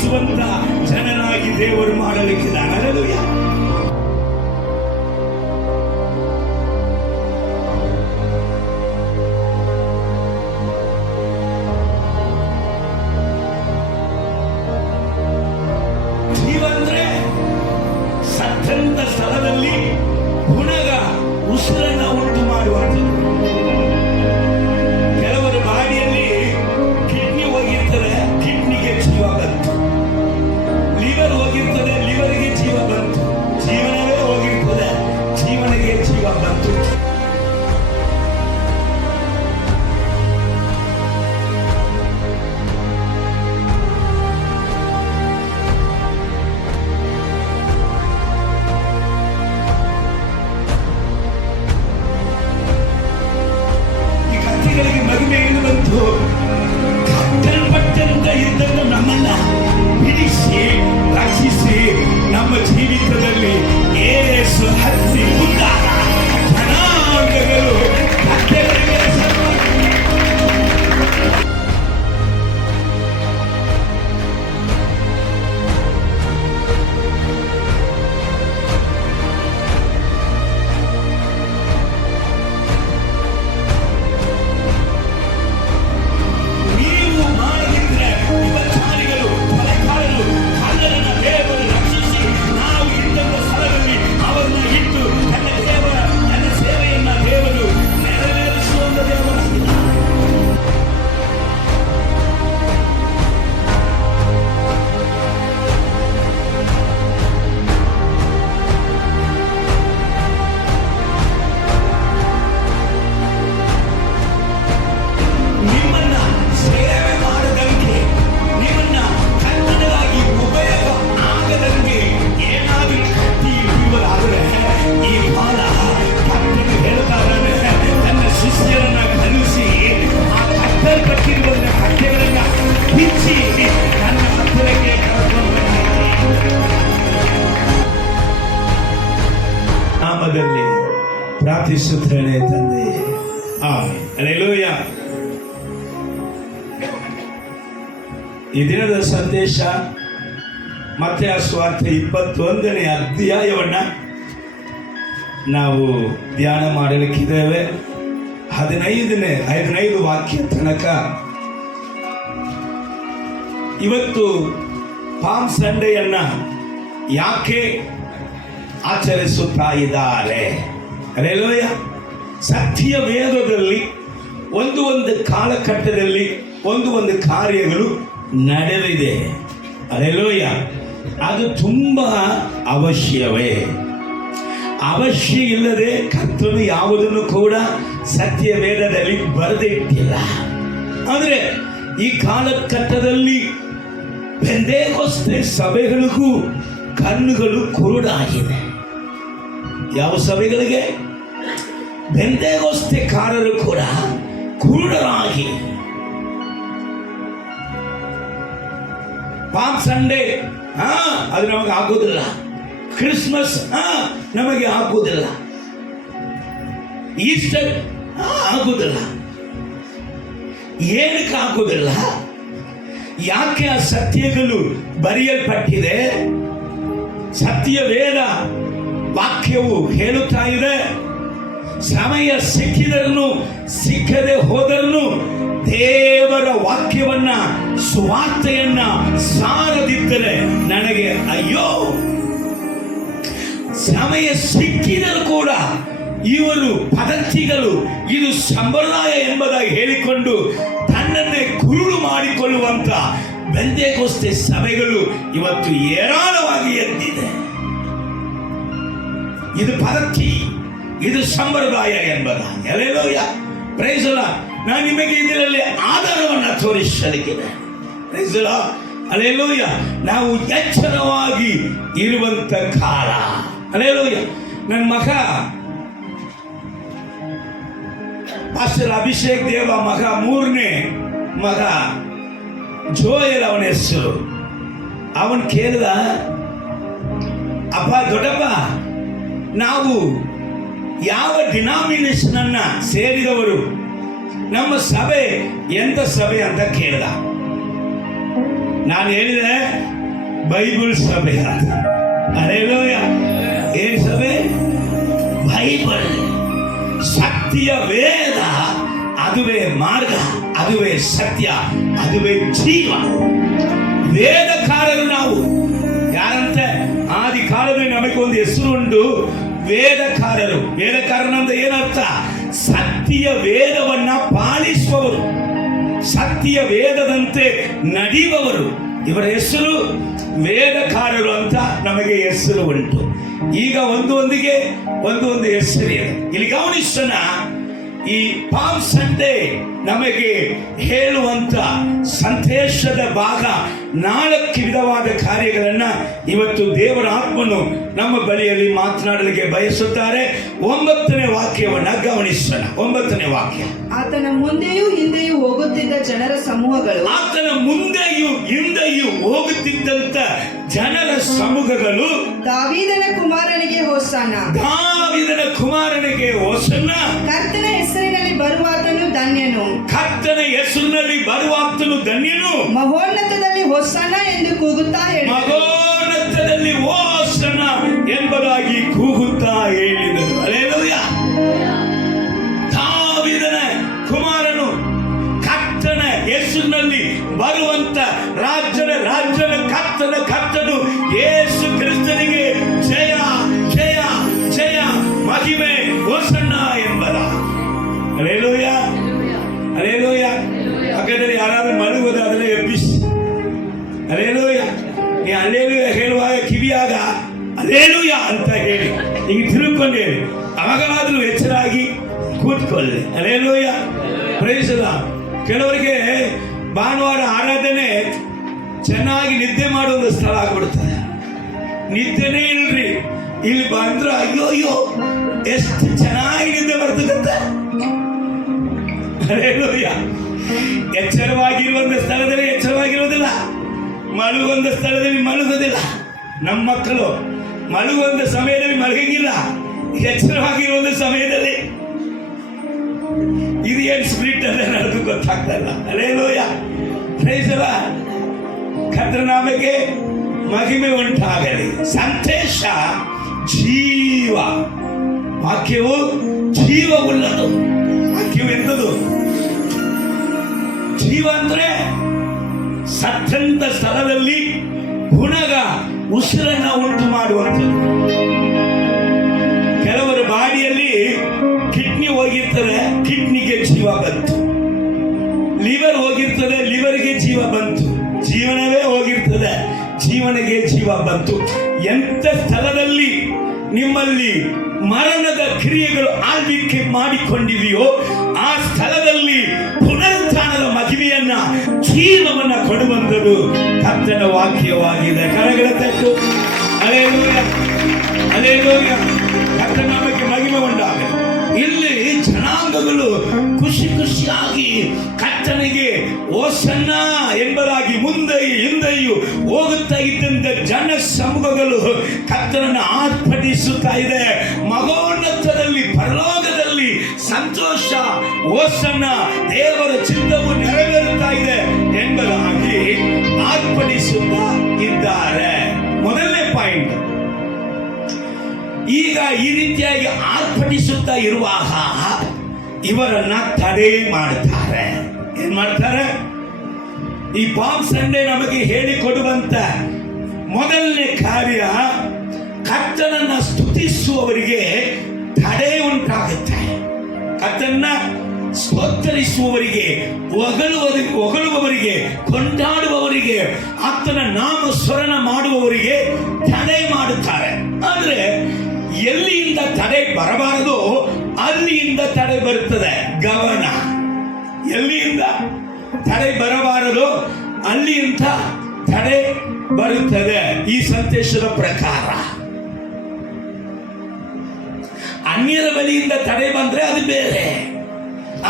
ಜಯಿಸುವಂತ ಜನರಾಗಿ ದೇವರು ಮಾಡಲಿಕ್ಕಿದ್ದಾನೆ. ಹಲ್ಲೆಲೂಯಾ. ಜೀವಂದ್ರೆ ಸತ್ತಂತ ಸ್ಥಳದಲ್ಲಿ ಗುಣಗ ಉಸಿರನ್ನ ಉಂಟು ಮಾಡುವಂಥದ್ದು. ಕೆಲವರ ಬಾಡಿಯಲ್ಲಿ ಕಿಡ್ನಿ ಹೋಗಿರ್ತದೆ, ಕಿಡ್ನಿಗೆ ಜೀವ ಬಂತು. ಲಿವರ್ ಹೋಗಿರ್ತದೆ, ಲಿವರ್ಗೆ ಜೀವ ಬಂತು. ಜೀವನವೇ ಹೋಗಿರ್ತದೆ, ಜೀವನಿಗೆ ಜೀವ ಬಂತು. ಮಹಿಮೆ ಏನು ಬಂತು? ಕಟ್ಟಲ್ಪಟ್ಟಂತ ಇದ್ದನ್ನು ನಮ್ಮನ್ನ ಬಿಡಿಸಿ ರಕ್ಷಿಸಿ ನಮ್ಮ ಜೀವಿತದಲ್ಲಿ ಏಸು ಹತ್ತಿ ಮುಂದಾದ ಜನಾಂಗಗಳು ಕಟ್ಟೆಗಳಿಗೆ ನಾಮದಲ್ಲಿ ಪ್ರಾರ್ಥಿಸುತ್ತೇನೆ ತಂದೆ. ಆಮೆನ್. ಹಲ್ಲೆಲೂಯಾ. ಈ ದಿನದ ಸಂದೇಶ ಮತ್ತಾಯ ಸುವಾರ್ತೆ 21ನೇ ಅಧ್ಯಾಯವನ್ನ ನಾವು ಧ್ಯಾನ ಮಾಡಲಿಕ್ಕಿದ್ದೇವೆ. 15 ವಾಕ್ಯ ತನಕ. ಇವತ್ತು ಪಾಮ್ ಸಂಡೆಯನ್ನ ಯಾಕೆ ಆಚರಿಸುತ್ತಾ ಇದ್ದಾರೆ? ಹಲ್ಲೆಲೂಯಾ. ಸತ್ಯ ವೇದದಲ್ಲಿ ಒಂದು ಕಾಲಘಟ್ಟದಲ್ಲಿ ಒಂದು ಕಾರ್ಯಗಳು ನಡೆದಿದೆ. ಹಲ್ಲೆಲೂಯಾ. ಅದು ತುಂಬಾ ಅವಶ್ಯವೇ. ಅವಶ್ಯ ಇಲ್ಲದೆ ಕರ್ತನು ಯಾವುದನ್ನು ಕೂಡ ಸತ್ಯ ವೇದದಲ್ಲಿ ಬರೆದಿಟ್ಟಿಲ್ಲ. ಆದರೆ ಈ ಕಾಲಘಟ್ಟದಲ್ಲಿ ಪೆಂತೆಕೋಸ್ತೆ ಸಭೆಗಳಿಗೂ ಕಣ್ಣುಗಳು ಕುರುಡಾಗಿದೆ. ಯಾವ ಸಭೆಗಳಿಗೆ? ಪೆಂತೆಕೋಸ್ತೆಕಾರರು ಕೂಡ ಕುರುಡರಾಗಿ. ಪಾಮ್ ಸಂಡೇ ಅದು ನಮಗೆ ಆಗುವುದಿಲ್ಲ. ಕ್ರಿಸ್ಮಸ್ ನಮಗೆ ಆಗುವುದಿಲ್ಲ. ಈಸ್ಟರ್ ಆಗುವುದಿಲ್ಲ. ಏನಕ್ಕೆ ಆಗುವುದಿಲ್ಲ? ಯಾಕೆ ಆ ಸತ್ಯಗಳು ಬರೆಯಲ್ಪಟ್ಟಿದೆ? ಸತ್ಯ ವೇದ ವಾಕ್ಯವು ಹೇಳುತ್ತಾ ಇದೆ, ಸಮಯ ಸಿಕ್ಕಿದರೂ ಸಿಕ್ಕದೆ ಹೋದರೂ ದೇವರ ವಾಕ್ಯವನ್ನ ಸುವಾರ್ತೆಯನ್ನ ಸಾರದಿದ್ದರೆ ನನಗೆ ಅಯ್ಯೋ. ಸಮಯ ಸಿಕ್ಕಿದರೂ ಕೂಡ ಇವರು ಪದ್ಧತಿಗಳು ಇದು ಸಂಪ್ರದಾಯ ಎಂಬುದಾಗಿ ಹೇಳಿಕೊಂಡು ತನ್ನನ್ನೇ ಕುರುಡು ಮಾಡಿಕೊಳ್ಳುವಂತ ಪೆಂತೆಕೋಸ್ತೆ ಸಭೆಗಳು ಇವತ್ತು ಏರಾಳವಾಗಿ ಎದ್ದಿದೆ. ಇದು ಪದ್ಧತಿ, ಇದು ಸಂಪ್ರದಾಯ ಎಂಬುದಾಗಿ. ಹಲ್ಲೆಲೂಯಾ. Praise the lord. ನಾನು ನಿಮಗೆ ಇದರಲ್ಲಿ ಆಧಾರವನ್ನು ತೋರಿಸಲಿಕ್ಕಿದೆ. Praise the lord. ಹಲ್ಲೆಲೂಯಾ. ನಾವು ಎಚ್ಚರವಾಗಿ ಇರುವಂತ ಕಾಲ. ಹಲ್ಲೆಲೂಯಾ. ನನ್ನ ಮಗ ಪಾಸ್ಟರ್ ಅಭಿಷೇಕ್ ದೇವ ಮಗ, 3ನೇ ಮಗ ಜೋಯಲ್ ಅವನ ಹೆಸರು. ಅವನ್ ಕೇಳಿದ, ಅಪ್ಪ ದೊಡ್ಡಪ್ಪ, ನಾವು ಯಾವ ಡಿನಾಮಿನೇಷನ್ ಅನ್ನ ಸೇರಿದವರು, ನಮ್ಮ ಸಭೆ ಎಂತ ಸಭೆ ಅಂತ ಕೇಳಿದ. ನಾನು ಹೇಳಿದೆ ಬೈಬಲ್ ಸಭೆ ಅಂತ. ಹಲ್ಲೆಲೂಯ. ಏನ್ ಸಭೆ? ಬೈಬಲ್, ಸತ್ಯ ವೇದ, ಅದುವೇ ಮಾರ್ಗ, ಅದುವೇ ಸತ್ಯ, ಅದುವೇ ಜೀವ. ವೇದಕಾರರು ನಾವು. ಯಾರಂತೆ? ಆದಿ ಕಾಲದಲ್ಲಿ ನಮಗೆ ಒಂದು ಹೆಸರು ಉಂಟು, ವೇದಕಾರರು. ವೇದಕಾರನಂತ ಏನರ್ಥ? ಸತ್ಯ ವೇದವನ್ನ ಪಾಲಿಸುವವರು, ಸತ್ಯ ವೇದದಂತೆ ನಡೆಯುವವರು. ಇವರ ಹೆಸರು ವೇದಕಾರರು ಅಂತ ನಮಗೆ ಹೆಸರು ಉಂಟು. ಈಗ ಒಂದೊಂದಿಗೆ ಒಂದೊಂದು ಹೆಸರಿದೆ. ಇಲ್ಲಿ ಗಮನಿಸೋಣ, ಈ ಪಾಮ್ ಸಂಡೇ ನಮಗೆ ಹೇಳುವಂತ ಸಂದೇಶದ ಭಾಗ 4 ವಿಧವಾದ ಕಾರ್ಯಗಳನ್ನ ಇವತ್ತು ದೇವರ ಆತ್ಮನು ನಮ್ಮ ಬಳಿಯಲ್ಲಿ ಮಾತನಾಡಲಿಕ್ಕೆ ಬಯಸುತ್ತಾರೆ. 9ನೇ ವಾಕ್ಯವನ್ನ ಗಮನಿಸೋಣ. 9ನೇ ವಾಕ್ಯ. ಆತನ ಮುಂದೆಯೂ ಹಿಂದೆಯೂ ಹೋಗುತ್ತಿದ್ದ ಜನರ ಸಮೂಹಗಳು, ಆತನ ಮುಂದೆಯೂ ಹಿಂದೆಯೂ ಹೋಗುತ್ತಿದ್ದಂತ ಜನರ ಸಮೂಹಗಳು, ದಾವೀದನ ಕುಮಾರನಿಗೆ ಹೋಸನ್ನ, ದಾವೀದನ ಕುಮಾರನಿಗೆ ಹೋಸನ್ನ, ಕರ್ತನ ಹೆಸರಿನಲ್ಲಿ ಬರುವಾತನು ಧನ್ಯನು, ಕರ್ತನ ಹೆಸರಿನಲ್ಲಿ ಬರುವಾತನು ಧನ್ಯನು, ಮಹೋನ್ನತದಲ್ಲಿ ಹೋಸನ್ನ ಎಂದು ಕೂಗುತ್ತಾ ಹೇಳಿದರು. ಮಹೋನ್ನತದಲ್ಲಿ ಹೋಸನ್ನ ಎಂಬುದಾಗಿ ಕೂಗುತ್ತಾ ಹೇಳಿದರು. ಹಲ್ಲೆಲೂಯ. ದಾವೀದನ ಕುಮಾರನು ಕರ್ತನ ಹೆಸರಿನಲ್ಲಿ ಬರುವಂತ ರಾಜನ ಕರ್ತನು ಯೇಸು ಕ್ರಿಸ್ತನಿಗೆ ಜಯ ಜಯ ಜಯ ಮಹಿಮೆ ಹೋಸನ್ನ ಎಂಬರ. ಹಲ್ಲೆಲೂಯ. ಹಲ್ಲೆಲೂಯ. ಪಕ್ಕದಲ್ಲಿ ಯಾರಾದ್ರೂ ಮಲಗುವುದಾದರೆ ಎಬ್ಬಿಸಿ. ಹಲ್ಲೆಲೂಯ. ನೀ ಹಲ್ಲೆಲೂಯ ಹೇಳುವಾಗ ಕಿವಿಯಾಗ ಹಲ್ಲೆಲೂಯ ಅಂತ ಹೇಳಿ ಈಗ ತಿರುಗಿಕೊಂಡು ಹೇಳಿ, ಅವಾಗಲಾದ್ರೂ ಎಚ್ಚರಾಗಿ ಕೂತ್ಕೊಳ್ಳಿ. ಹಲ್ಲೆಲೂಯ. Praise the Lord. ಕೆಲವರಿಗೆ ಭಾನುವಾರ ಆರಾಧನೆ ಚೆನ್ನಾಗಿ ನಿದ್ದೆ ಮಾಡುವ ಸ್ಥಳ ಆಗ್ಬಿಡ್ತದೆ. ನಿದ್ದೆನೇ ಇಲ್ರಿ, ಇಲ್ಲಿ ಬಂದ್ರು ಅಯ್ಯೋ ಅಯ್ಯೋ ಎಷ್ಟು ಚೆನ್ನಾಗಿ ನಿದ್ದೆ ಬರ್ತದಂತ. ಹಲ್ಲೆಲೂಯ. ಎಚ್ಚರವಾಗಿರುವಂತ ಸ್ಥಳದಲ್ಲಿ ಎಚ್ಚರವಾಗಿರುವುದಿಲ್ಲ, ಮಲಗುವಂತ ಸ್ಥಳದಲ್ಲಿ ಮಲಗುವುದಿಲ್ಲ. ನಮ್ಮ ಮಕ್ಕಳು ಮಲಗುವಂತ ಸಮಯದಲ್ಲಿ ಮಲಗಂಗಿಲ್ಲ, ಎಚ್ಚರವಾಗಿರುವಂತ ಸಮಯದಲ್ಲಿ ಇದು ಏನ್ ಸ್ಪಿರಿಟ್ ಅಂತ ನನಗೂ ಗೊತ್ತಾಗ್ತಾ ಇಲ್ಲ. ಹಲ್ಲೆಲೂಯ. Praise the Lord. ಕರ್ತನ ನಾಮಕ್ಕೆ ಮಹಿಮೆ ಉಂಟಾಗಲಿ. ಸಂದೇಶ ಜೀವ. ವಾಕ್ಯವು ಜೀವವುಳ್ಳದು. ವಾಕ್ಯವು ಎಂಥದ್ದು? ಜೀವ ಅಂದ್ರೆ ಸತ್ತಂತ ಸ್ಥಳದಲ್ಲಿ ಗುಣಗ ಉಸಿರನ್ನ ಉಂಟು ಮಾಡುವಂಥದ್ದು. ಕೆಲವರು ಬಾಡಿಯಲ್ಲಿ ಕಿಡ್ನಿ ಹೋಗಿರ್ತಾರೆ, ಕಿಡ್ನಿಗೆ ಜೀವ ಬಂತು. ಲಿವರ್ ಹೋಗಿರ್ತದೆ, ಲಿವರ್ಗೆ ಜೀವ ಬಂತು. ಜೀವನವೇ ಹೋಗಿರ್ತದೆ, ಜೀವನಿಗೆ ಜೀವ ಬಂತು. ಎಂಥ ಸ್ಥಳದಲ್ಲಿ ನಿಮ್ಮಲ್ಲಿ ಮರಣದ ಕ್ರಿಯೆಗಳು ಆಳ್ವಿಕೆ ಮಾಡಿಕೊಂಡಿದೆಯೋ ಆ ಸ್ಥಳದಲ್ಲಿ ಪುನರುತ್ಥಾನದ ಮಹಿಮೆಯನ್ನ, ಜೀವವನ್ನ ಕೊಡುವಂಥದ್ದು ಕರ್ತನ ವಾಕ್ಯವಾಗಿದೆ. ಕರಗಳ ತಟ್ಟು. ಹಲ್ಲೆಲೂಯ. ಹಲ್ಲೆಲೂಯ. ಕರ್ತನ ನಾಮಕ್ಕೆ ಮಹಿಮೆ ಉಂಟಾಗಲಿ. ಇಲ್ಲಿ ಜನಾಂಗಗಳು ಖುಷಿ ಖುಷಿಯಾಗಿ ಕರ್ತನಿಗೆ ಹೋಸನ್ನ ಎಂಬುದಾಗಿ ಮುಂದೆಯೂ ಹಿಂದೆಯೂ ಹೋಗುತ್ತಾ ಇದ್ದಂತ ಜನ ಸಮೂಹಗಳು ಕರ್ತನನ್ನು ಆರ್ಭಟಿಸುತ್ತಾ ಇದೆ. ಮಹೋನ್ನತದಲ್ಲಿ ಪರಲೋಕದಲ್ಲಿ ಸಂತೋಷ, ಹೋಸನ್ನ, ದೇವರ ಚಿತ್ತವು ನೆರವೇರುತ್ತಾ ಇದೆ ಎಂಬುದಾಗಿ ಆರ್ಭಟಿಸುತ್ತಾ ಇದ್ದಾರೆ. ಮೊದಲನೇ ಪಾಯಿಂಟ್. ಈಗ ಈ ರೀತಿಯಾಗಿ ಆರ್ಭಟಿಸುತ್ತಾ ಇರುವಾಗ ಇವರನ್ನ ತಡೆ ಮಾಡ್ತಾರೆ. ಏನ್ ಮಾಡ್ತಾರೆ? ಈ ಪಾಮ್ ಸಂಡೇ ನಮಗೆ ಹೇಳಿಕೊಡುವಂತ ಮೊದಲನೇ ಕಾರ್ಯ, ಕರ್ತನನ್ನ ಸ್ತುತಿಸುವವರಿಗೆ ತಡೆ ಉಂಟಾಗುತ್ತೆ. ಕರ್ತನನ್ನ ಸ್ತೋತ್ತರಿಸುವವರಿಗೆ, ಹೊಗಳುವವರಿಗೆ, ಕೊಂಡಾಡುವವರಿಗೆ, ಆತನ ನಾಮ ಸ್ಮರಣ ಮಾಡುವವರಿಗೆ ತಡೆ ಮಾಡುತ್ತಾರೆ. ಆದ್ರೆ ಎಲ್ಲಿಯಿಂದ ತಡೆ ಬರಬಾರದು ಅಲ್ಲಿಯಿಂದ ತಡೆ ಬರುತ್ತದೆ. ಗಮನ. ಎಲ್ಲಿಯಿಂದ ತಡೆ ಬರಬಾರದು ಅಲ್ಲಿಂದ ತಡೆ ಬರುತ್ತದೆ. ಈ ಸಂದೇಶದ ಪ್ರಕಾರ ಅನ್ಯರ ಬಳಿಯಿಂದ ತಡೆ ಬಂದ್ರೆ ಅದು ಬೇರೆ.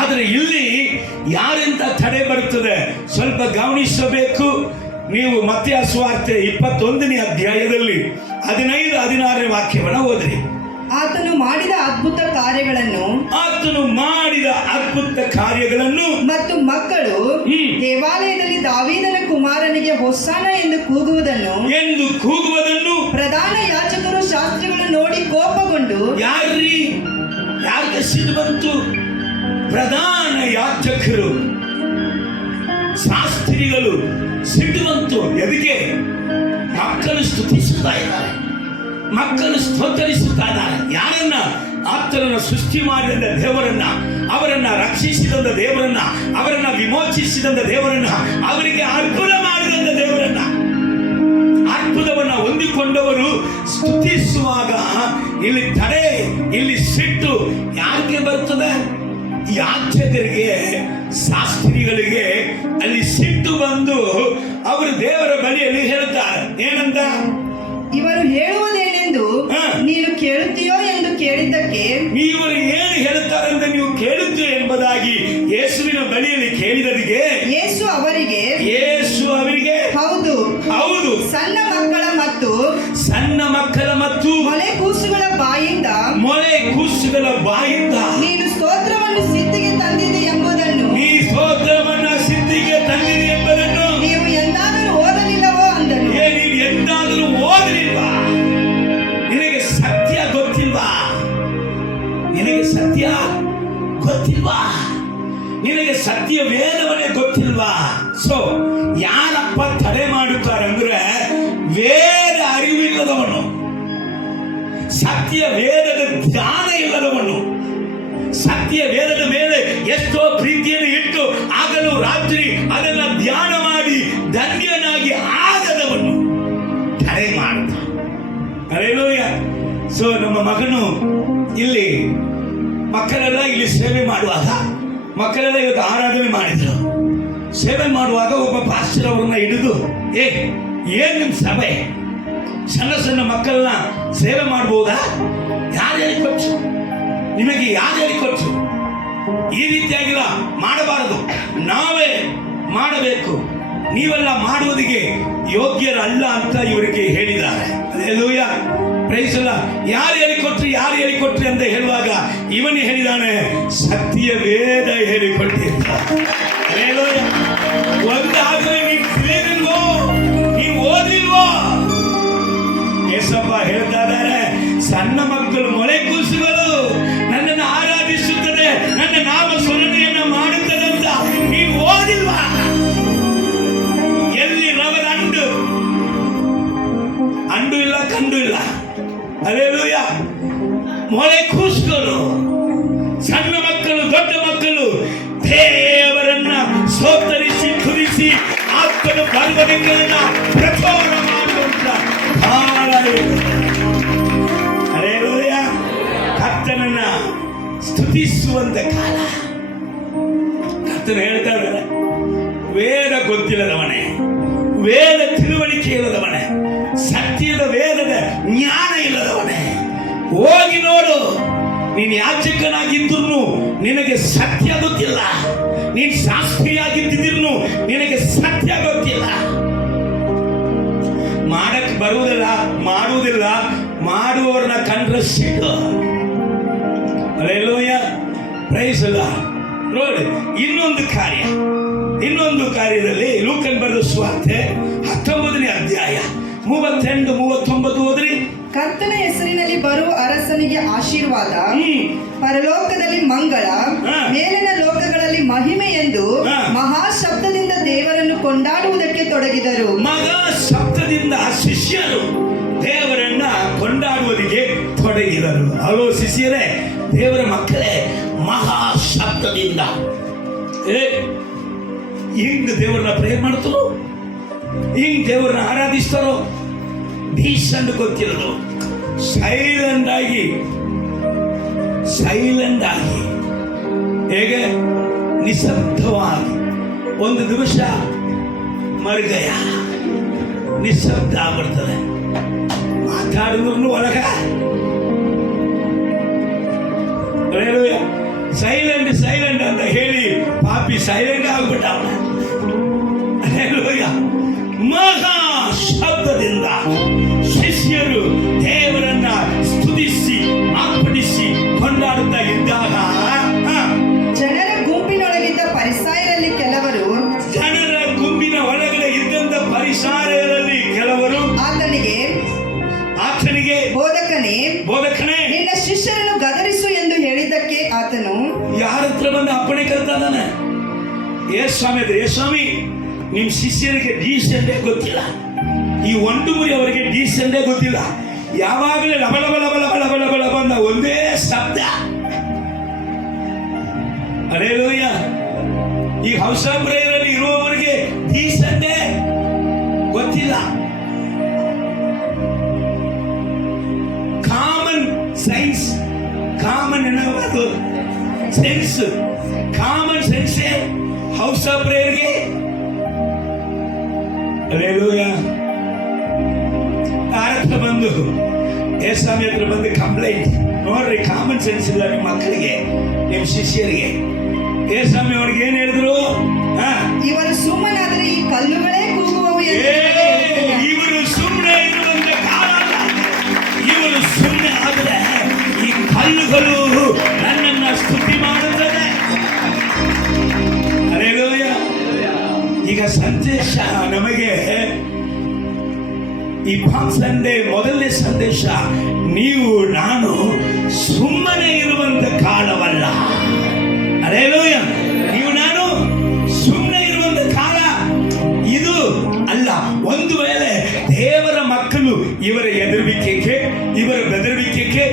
ಆದ್ರೆ ಇಲ್ಲಿ ಯಾರಿಂದ ತಡೆ ಬರುತ್ತದೆ ಸ್ವಲ್ಪ ಗಮನಿಸಬೇಕು. ನೀವು ಮತ್ತಾಯ ಸುವಾರ್ತೆ 21ನೇ ಅಧ್ಯಾಯದಲ್ಲಿ 15-16 ವಾಕ್ಯವನ್ನು ಓದ್ರಿ. ಆತನು ಮಾಡಿದ ಅದ್ಭುತ ಕಾರ್ಯಗಳನ್ನು ಮತ್ತು ಮಕ್ಕಳು ದೇವಾಲಯದಲ್ಲಿ ದಾವೀದನ ಕುಮಾರನಿಗೆ ಅವನಿಗೆ ಹೊಸ್ಸಾನ ಎಂದು ಕೂಗುವುದನ್ನು ಪ್ರಧಾನ ಯಾಜಕರು ಶಾಸ್ತ್ರಿಗಳು ನೋಡಿ ಕೋಪಗೊಂಡು, ಯಾರಿಗೆ ಸಿಟ್ಟು ಬಂತು? ಪ್ರಧಾನ ಯಾಜಕರು ಶಾಸ್ತ್ರಿಗಳು ಸಿಟ್ಟು ಬಂತು. ಎದಕ್ಕೆ? ಮಕ್ಕಳು ಸ್ತುತಿಸುತ್ತಾ ಇದ್ದಾರೆ, ಮಕ್ಕಳು ಸ್ತೋತ್ತರಿಸುತ್ತಾ ಇದ್ದಾರೆ. ಯಾರನ್ನ? ಆತನನ್ನ ಸೃಷ್ಟಿ ಮಾಡಿದ ದೇವರನ್ನ, ಅವರನ್ನ ರಕ್ಷಿಸಿದಂತ ದೇವರನ್ನ, ಅವರನ್ನ ವಿಮೋಚಿಸಿದಂತ ದೇವರನ್ನ, ಅವರಿಗೆ ಅದ್ಭುತ ಮಾಡಿದಂತ ದೇವರನ್ನ. ಅದ್ಭುತವನ್ನ ಹೊಂದಿಕೊಂಡವರು ಸ್ತುತಿಸುವಾಗ ಇಲ್ಲಿ ತಡೆ, ಇಲ್ಲಿ ಸಿಟ್ಟು ಯಾರಿಗೆ ಬರ್ತದೆ? ಯಾಜಕರಿಗೆ, ಶಾಸ್ತ್ರಿಗಳಿಗೆ ಅಲ್ಲಿ ಸಿಟ್ಟು ಬಂದು ಅವರು ದೇವರ ಬಳಿಯಲ್ಲಿ ಹೇಳ್ತಾರೆ. ಏನಂತ? ಇವರು ಹೇಳುವುದೇನೆಂದು ನೀನು ಕೇಳುತ್ತೀಯೋ ಎಂದು ಕೇಳಿದ್ದಕ್ಕೆ, ಇವರು ಏನು ಹೇಳುತ್ತಾರೆಂದು ನೀವು ಕೇಳುತ್ತೀಯೋ ಎಂಬುದಾಗಿ ಯೇಸುವಿನ ಬಳಿಯಲ್ಲಿ ಕೇಳಿದರಿಗೆ ಯೇಸು ಅವರಿಗೆ ಹೌದು, ಸಣ್ಣ ಮಕ್ಕಳ ಮತ್ತು ಮೊಲೆ ಕೂಸುಗಳ ಬಾಯಿಂದ ನೀನು ಸ್ತೋತ್ರವನ್ನು ಸಿದ್ಧಿಗೆ ತಂದಿದೆ ಎಂಬುದನ್ನು ನೀವು ಎಂದಾದರೂ ಓದಲಿಲ್ಲವೋ ಅಂದನು. ನೀನು ಎಂದಾದರೂ ಓದಲಿಲ್ವಾ? ನಿನಗೆ ಸತ್ಯ ಗೊತ್ತಿಲ್ವಾ? ನಿನಗೆ ಸತ್ಯ ವೇದವನ್ನೇ ಗೊತ್ತಿಲ್ವಾ? ಸೊ ಯಾರಪ್ಪ ತಡೆ ಮಾಡುತ್ತಾರೆ ಅಂದ್ರೆ ವೇದ ಅರಿವಿಲ್ಲದವನು, ಸತ್ಯ ವೇದದ ಜ್ಞಾನ ಇಲ್ಲದವನು, ಸತ್ಯ ವೇದದ ಮೇಲೆ ಎಷ್ಟೋ ಪ್ರೀತಿಯನ್ನು ಇಟ್ಟು ಆಗಲೂ ರಾತ್ರಿ ಅದನ್ನ ಧ್ಯಾನ ಮಾಡಿ ಧನ್ಯನಾಗಿ ಆಗದವನು ತಡೆ ಮಾಡುತ್ತ. ಹಲ್ಲೆಲೂಯಾ. ಸೊ ನಮ್ಮ ಮಗನು ಇಲ್ಲಿ, ಮಕ್ಕಳೆಲ್ಲ ಇಲ್ಲಿ ಸೇವೆ ಮಾಡುವಾಗ, ಮಕ್ಕಳೆಲ್ಲ ಇವತ್ತು ಆರಾಧನೆ ಮಾಡಿದ್ರು. ಸೇವೆ ಮಾಡುವಾಗ ಒಬ್ಬ ಪಾಸ್ಟರ್ ಅವ್ರನ್ನ ಹಿಡಿದು, ಏನ್ ನಿಮ್ ಸಭೆ, ಸಣ್ಣ ಮಕ್ಕಳನ್ನ ಸೇವೆ ಮಾಡಬಹುದಾ? ಯಾರು ಹೇಳಿಕೊಟ್ಟು? ನಿಮಗೆ ಯಾರು ಹೇಳಿಕೊಟ್ಟು? ಈ ರೀತಿಯಾಗಿಲ್ಲ, ಮಾಡಬಾರದು, ನಾವೇ ಮಾಡಬೇಕು, ನೀವೆಲ್ಲ ಮಾಡುವುದಕ್ಕೆ ಯೋಗ್ಯರಲ್ಲ ಅಂತ ಇವರಿಗೆ ಹೇಳಿದ್ದಾರೆ. Hallelujah, praise the Lord. ಯಾರು ಹೇಳಿಕೊಟ್ರಿ ಅಂತ ಹೇಳುವಾಗ ಇವನು ಹೇಳಿದಾನೆ, ಸತ್ಯ ವೇದ ಹೇಳಿಕೊಟ್ಟಿರ್ತಾರೆ. ಹಲ್ಲೆಲೂಯಾ. ಒಂದಾದ್ರೆ ನೀವು ತಿಳಿದಿಲ್ವೋ, ನೀವು ಓದಿಲ್ವೋ? ಯೇಸಪ್ಪ ಹೇಳ್ತಾ ಇದ್ದಾರೆ, ಸಣ್ಣ ಮಕ್ಕಳು ಮೊಳೆ ಕೂಸುಗಳು ನನ್ನನ್ನು ಆರಾಧಿಸುತ್ತದೆ, ನನ್ನ ನಾಮ ಸ್ಮರಣೆಯನ್ನ ಮಾಡುತ್ತದೆ ಅಂತ ನೀವು ಓದಿಲ್ವಾ? ಎಲ್ಲಿ ರವರ ಅಂಡು ಇಲ್ಲ, ಕಂಡು ಇಲ್ಲ. ಹಲ್ಲೆಲೂಯಾ. ಮೊಳೆ ಕೂಸುಗಳು, ಸಣ್ಣ ಮಕ್ಕಳು, ದೊಡ್ಡ ಮಕ್ಕಳು ದೇವರನ್ನ ಸ್ತೋತ್ತರಿಸಿ ತುರಿಸಿ ಆತ್ಮನ ಬಲವನ್ನೆಲ್ಲ ಪ್ರಚಾರ ಮಾಡುವಂತ ಕಾಲ ಇದು. ಹಲ್ಲೆಲೂಯಾ. ಕರ್ತನನ್ನ ಸ್ತುತಿಸುವಂತ ಕಾಲ. ಕರ್ತನು ಹೇಳ್ತಾ ಇದ್ದಾರೆ, ವೇದ ಗೊತ್ತಿಲ್ಲದವನೇ, ವೇದ ತಿಳುವಳಿಕೆ ಇಲ್ಲದವನೇ, ಸತ್ಯದ ವೇದದ ಜ್ಞಾನ ಇಲ್ಲದವನೇ, ಹೋಗಿ ನೋಡು. ನೀನು ಯಾಜಕನಾಗಿದ್ದರೂ ನಿನಗೆ ಸತ್ಯ ಗೊತ್ತಿಲ್ಲ, ನೀನು ಶಾಸ್ತ್ರಿಯಾಗಿದ್ದರೂ ನಿನಗೆ ಸತ್ಯ ಗೊತ್ತಿಲ್ಲ. ಮಾಡಕ್ ಬರುವುದಿಲ್ಲ, ಮಾಡುವುದಿಲ್ಲ, ಮಾಡುವವರನ್ನ ಕಂಡ್ರೆ ಸಿಟ್ಟು. Hallelujah, praise the Lord. ನೋಡಿ, ಇನ್ನೊಂದು ಕಾರ್ಯದಲ್ಲಿ ಲೂಕನ್ ಬರೆದ ಸುವಾರ್ತೆ 19ನೇ ಅಧ್ಯಾಯ 38-39 ಓದ್ರಿ. ಕರ್ತನ ಹೆಸರಿನಲ್ಲಿ ಬರುವ ಅರಸನಿಗೆ ಆಶೀರ್ವಾದ, ಪರಲೋಕದಲ್ಲಿ ಮಂಗಳ, ಮೇಲಿನ ಲೋಕಗಳಲ್ಲಿ ಮಹಿಮೆ ಎಂದು ಮಹಾ ಶಬ್ದದಿಂದ ದೇವರನ್ನು ಕೊಂಡಾಡುವುದಕ್ಕೆ ತೊಡಗಿದರು. ಮಹಾ ಶಬ್ದದಿಂದ ಶಿಷ್ಯರು ದೇವರನ್ನ ಕೊಂಡಾಡುವುದಕ್ಕೆ ತೊಡಗಿದರು. ಹಲೋ ಶಿಷ್ಯರೇ, ದೇವರ ಮಕ್ಕಳೇ, ಮಹಾ ಶಬ್ದದಿಂದ ಹಿಂಗ್ ದೇವರನ್ನ ಪ್ರೇ ಮಾಡ್ತಾರೋ, ಹಿಂಗ್ ದೇವರನ್ನ ಆರಾಧಿಸ್ತಾರೋ, ಡೀಸೆಂಟ್ ಗೊತ್ತಿರೋದು, ಸೈಲೆಂಟ್ ಆಗಿ ಹೇಗೆ ನಿಶಬ್ದವಾಗಿ ಒಂದು ದಿವಸ ಮರುಗಯ ನಿಶಬ್ದ ಆಗ್ಬಿಡ್ತದೆ. ಮಾತಾಡಿದ್ರು ಒಳಗ ಸೈಲೆಂಟ್ ಅಂತ ಹೇಳಿ ಪಾಪಿ ಸೈಲೆಂಟ್ ಆಗ್ಬಿಟ್ಟ. ಮಹಾ ಶಬ್ದದಿಂದ ಶಿಷ್ಯರು ದೇವರನ್ನ ಸ್ತುತಿಸಿ ಅರ್ಪಣಿಸಿ ಕೊಂಡಾಡುತ್ತಾ ಇದ್ದಾಗ ಜನರ ಗುಂಪಿನೊಳಗಿದ್ದ ಪರಿಸಾಯರಲ್ಲಿ ಕೆಲವರು, ಜನರ ಗುಂಪಿನ ಒಳಗಡೆ ಇದ್ದಂತ ಸ್ವಾಮಿ ಇದ್ರೆ ಸ್ವಾಮಿ ನಿಮ್ ಶಿಷ್ಯರಿಗೆ ಡೀಸೆಂಟೇ ಗೊತ್ತಿಲ್ಲ, ಈ ಒಂದು ಮುರಿ ಅವರಿಗೆ ಡೀಸೆಂಟೇ ಗೊತ್ತಿಲ್ಲ, ಯಾವಾಗಲೂ ಲಬ ಲಬ ಲಬ ಲಬ ಲಬ ಲಬ ಲಬ ಅಂತ ಒಂದೇ ಶಬ್ದ. ಹಲ್ಲೆಲೂಯ. ಈ ಹೌಸ್ ಆಫ್ ಪ್ರೇಯರ್ ಅಲ್ಲಿ ಇರುವವರಿಗೆ ಡೀಸೆಂಟೇ ಗೊತ್ತಿಲ್ಲ. ಕಾಮನ್ ಸೈನ್ಸ್, ಕಾಮನ್ ಎನ್ನಬಹುದು ಸೆನ್ಸ್, ಕಾಮನ್ ಸೆನ್ಸೇ ಹೌಸ್ ಆಫ್ ಪ್ರೇಯರ್ಗೆ. ಹಲ್ಲೆಲೂಯ. ಯಾರ ಹತ್ರ ಬಂದು ಏಸ್ವಾಮಿ ಹತ್ರ ಬಂದು ಕಂಪ್ಲೇಂಟ್, ನೋಡ್ರಿ ಕಾಮನ್ ಸೆನ್ಸ್ ಇಲ್ಲ ನಿಮ್ಮ ಮಕ್ಕಳಿಗೆ, ನಿಮ್ಮ ಶಿಷ್ಯರಿಗೆ. ಏಸ್ವಾಮಿ ಅವ್ರಿಗೆ ಏನ್ ಹೇಳಿದ್ರು? ಇವರು ಸುಮ್ಮನಾದರೆ ಈ ಕಲ್ಲುಗಳೇ ಕೂಗುವವು ಎಂದು ಇವರು ಸುಮ್ಮನೆ ಇರುವಂತ ಕಾಲ ಅಲ್ಲ. ಇವರು ಸುಮ್ಮನೆ ಆದ್ರೆ ಈ ಕಲ್ಲುಗಳು ನನ್ನನ್ನ ಸ್ತುತಿ ಮಾಡುತ್ತದೆ. ಹಲ್ಲೆಲೂಯ. ಈಗ ಸಂದೇಶ ನಮಗೆ ಈ ಪಾಮ್ ಸಂಡೇ ಮೊದಲನೇ ಸಂದೇಶ, ನೀವು ನಾನು ಸುಮ್ಮನೆ ಇರುವಂತ ಕಾಲವಲ್ಲ. ಹಲ್ಲೆಲೂಯ. ನೀವು ನಾನು ಸುಮ್ಮನೆ ಇರುವಂತ ಕಾಲ ಇದು ಅಲ್ಲ. ಒಂದು ವೇಳೆ ದೇವರ ಮಕ್ಕಳು ಇವರ ಎದುರುವಿಕೆಗೆ, ಇವರ ಬೆದರುವಿಕೆಗೆ,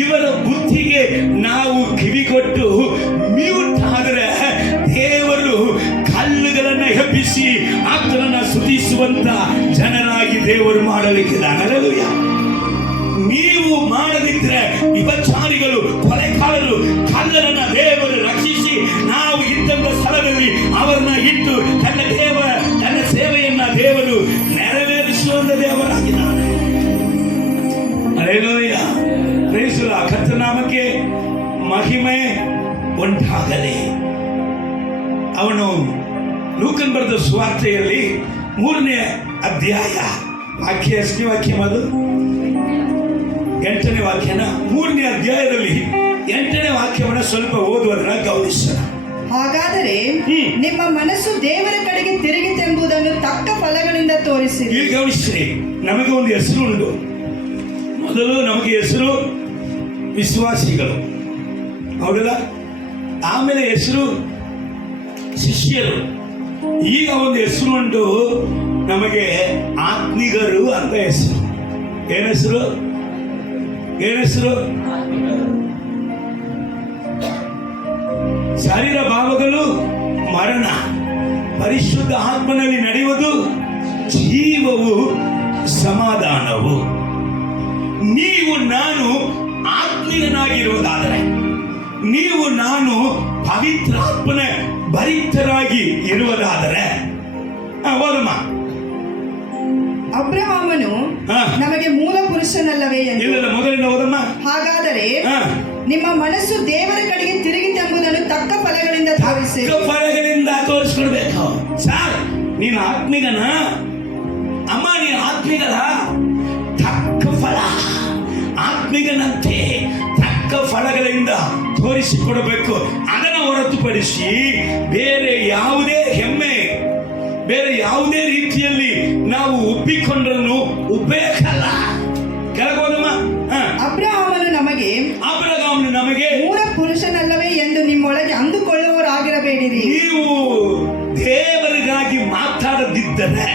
ಇವರ ಬುದ್ಧಿಗೆ ನಾವು ಕಿವಿಗೊಟ್ಟು ಮ್ಯೂಟ್ ಆದರೆ ದೇವರು ಕಲ್ಲುಗಳನ್ನ ಎಬ್ಬಿಸಿ ಆತನನ್ನ ಸ್ತುತಿಸುವಂತ ಜನರಾಗಿ ದೇವರು ಮಾಡಲಿಕ್ಕಿದ್ದಾನೆ. ಹಲ್ಲೆಲೂಯ. ನೀವು ಮಾಡದಿದ್ರೆ ವಿಭಚಾರಿಗಳು, ಕೊಲೆಗಾರರು, ಕಳ್ಳರನ್ನ ದೇವರು ರಕ್ಷಿಸಿ ನಾವು ಇದ್ದಂತ ಸ್ಥಳದಲ್ಲಿ ಅವರನ್ನ ಇಟ್ಟು ತನ್ನ ಸೇವೆಯನ್ನ ದೇವರು ನೆರವೇರಿಸುವಂತ ದೇವರಾಗಿದ್ದಾನೆ. ಹಲ್ಲೆಲೂಯ. Praise the Lord. ಕರ್ತನ ನಾಮಕ್ಕೆ ಮಹಿಮೆ ಉಂಟಾಗಲಿ. ಅವನು ಲೂಕನ್ ಬರೆದ ಸುವಾರ್ತೆಯಲ್ಲಿ 3ನೇ ಅಧ್ಯಾಯ ವಾಕ್ಯ, ಎಷ್ಟನೇ ವಾಕ್ಯ ಅದು? 8ನೇ ವಾಕ್ಯನ. 3ನೇ ಅಧ್ಯಾಯದಲ್ಲಿ 8ನೇ ವಾಕ್ಯವನ್ನ ಸ್ವಲ್ಪ ಓದುವುದನ್ನ ಗಮನಿಸೋಣ. ಹಾಗಾದರೆ ನಿಮ್ಮ ಮನಸ್ಸು ದೇವರ ಕಡೆಗೆ ತಿರುಗಿತೆಂಬುದನ್ನು ತಕ್ಕ ಫಲಗಳಿಂದ ತೋರಿಸಿರಿ. ಈಗ ಗಮನಿಸ್ರಿ, ನಮಗೆ ಒಂದು ಹೆಸರು ಉಂಟು. ಮೊದಲು ನಮಗೆ ಹೆಸರು ವಿಶ್ವಾಸಿಗಳು, ಹೌದಲ್ಲ? ಆಮೇಲೆ ಹೆಸರು ಶಿಷ್ಯರು. ಈಗ ಒಂದು ಹೆಸರು ಉಂಟು ನಮಗೆ, ಆತ್ಮಿಗರು ಅಂತ ಹೆಸರು. ಏನ್ ಹೆಸರು? ಏನ್ ಹೆಸರು? ಶರೀರ ಭಾವಗಳು ಮರಣ, ಪರಿಶುದ್ಧ ಆತ್ಮನಲ್ಲಿ ನಡೆಯುವುದು ಜೀವವು ಸಮಾಧಾನವು. ನೀವು ನಾನು ಆತ್ಮೀಯನಾಗಿರುವುದಾದರೆ, ನೀವು ನಾನು ಪವಿತ್ರಾತ್ಮನ ಭರಿತರಾಗಿ ಇರುವುದಾದರೆ, ಓದಮ್ಮ. ಅಬ್ರಹಾಮನು ನಮಗೆ ಮೂಲ ಪುರುಷನಲ್ಲವೇ ಎಂದು. ಇಲ್ಲ, ಮೊದಲಿನ ಓದಮ್ಮ. ಹಾಗಾದರೆ ನಿಮ್ಮ ಮನಸ್ಸು ದೇವರ ಕಡೆಗೆ ತಿರುಗಿತೆಂಬುದನ್ನು ತಕ್ಕ ಫಲಗಳಿಂದ ತೋರಿಸಿ. ಫಲಗಳಿಂದ ತೋರಿಸ್ಕೊಡ್ಬೇಕು. ಸರ್, ನೀನು ಆತ್ಮಿಗನ? ಅಮ್ಮ, ನೀನು ಆತ್ಮಿಗನ? ತಕ್ಕ ಫಲ, ಆತ್ಮಿಗನಂತೆ ತಕ್ಕ ಫಲಗಳಿಂದ ತೋರಿಸಿಕೊಡಬೇಕು. ಅದನ್ನು ಹೊರತುಪಡಿಸಿ ಬೇರೆ ಯಾವುದೇ ಹೆಮ್ಮೆ, ಬೇರೆ ಯಾವುದೇ ರೀತಿಯಲ್ಲಿ ನಾವು ಒಪ್ಪಿಕೊಂಡ್ರೂ ಉಪಯೋಗಲ್ಲ. ಕೆಳಗೋದಮ್ಮ. ಅಬ್ರಹಾಮನು ನಮಗೆ ಮೂಲ ಪುರುಷನಲ್ಲವೇ ಎಂದು ನಿಮ್ಮೊಳಗೆ ಅಂದುಕೊಳ್ಳುವವರಾಗಿರಬೇಡಿರಿ. ನೀವು ದೇವರಿಗಾಗಿ ಮಾತಾಡದಿದ್ದರೆ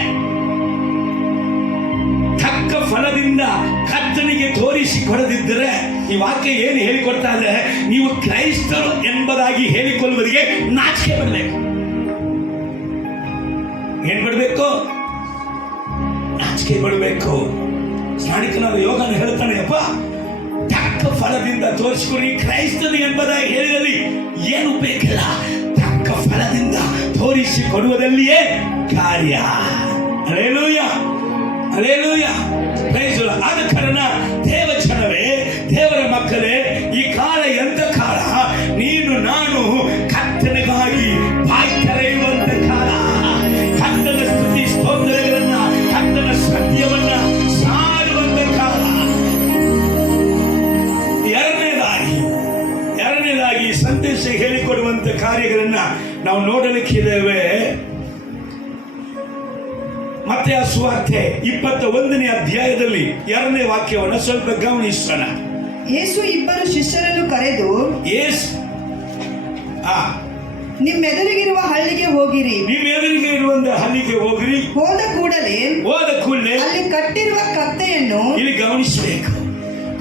ತಕ್ಕ ಫಲದಿಂದ ಕರ್ತನಿಗೆ ತೋರಿಸಿಕೊಡದಿದ್ದರೆ, ಈ ವಾಕ್ಯ ಏನು ಹೇಳಿಕೊಡ್ತಾ ಇದೆ? ನೀವು ಕ್ರೈಸ್ತರು ಎಂಬುದಾಗಿ ಹೇಳಿಕೊಳ್ಳುವರಿಗೆ ನಾಚಿಕೆ ಬರಬೇಕು. ಏನ್ ಬಿಡಬೇಕು? ನಾಚಿಕೆ ಬಿಡಬೇಕು. ಸ್ನಾನಿಕನಾದ ಯೋಗನ ಹೇಳ್ತಾನೆ, ಅಪ್ಪ ತಕ್ಕ ಫಲದಿಂದ ತೋರಿಸಿಕೊಡಿ. ಕ್ರೈಸ್ತನು ಎಂಬುದಾಗಿ ಹೇಳಿದಲ್ಲಿ ಏನು ಉಪಯೋಗಿಲ್ಲ. ತಕ್ಕ ಫಲದಿಂದ ತೋರಿಸಿಕೊಡುವುದಲ್ಲಿಯೇ ಕಾರ್ಯ. Hallelujah, hallelujah, praise the Lord. ಆದ ಕಾರಣ ದೇವಜನವೇ, ದೇವರ ಮಕ್ಕಳೇ, ಈ ಕಾಲ ಎಂತ ಕಾಲ? ನೀನು ನಾನು ಕರ್ತನಿಗಾಗಿ ಬಾಯಿ ತೆರೆಯುವಂತ ಕಾಲ. ಕರ್ತನ ಸ್ತುತಿ ಸ್ತೋತ್ರಗಳನ್ನ, ಕರ್ತನ ಸತ್ಯವನ್ನ ಸಾರುವಂತ ಕಾಲ. ಎರಡನೇದಾಗಿ ಸಂದೇಶ ಹೇಳಿಕೊಡುವಂತ ಕಾರ್ಯಗಳನ್ನ ನಾವು ನೋಡಲಿಕ್ಕಿದ್ದೇವೆ. ಮತ್ತೆ ಆ ಸುವಾರ್ತೆ 21ನೇ ಅಧ್ಯಾಯದಲ್ಲಿ 2ನೇ ವಾಕ್ಯವನ್ನು ಸ್ವಲ್ಪ ಗಮನಿಸೋಣ. ಯೇಸು ಇಬ್ಬರು ಶಿಷ್ಯರನ್ನು ಕರೆದು ನಿಮ್ಮೆದುರಿಗಿರುವ ಹಳ್ಳಿಗೆ ಹೋಗಿರಿ. ನಿಮ್ಮ ಎದುರಿಗೆ ಇರುವಂತ ಹಳ್ಳಿಗೆ ಹೋಗ್ರಿ. ಹೋದ ಕೂಡಲೇ ಅಲ್ಲಿ ಕಟ್ಟಿರುವ ಕತ್ತೆಯನ್ನು, ಇಲ್ಲಿ ಗಮನಿಸಬೇಕು,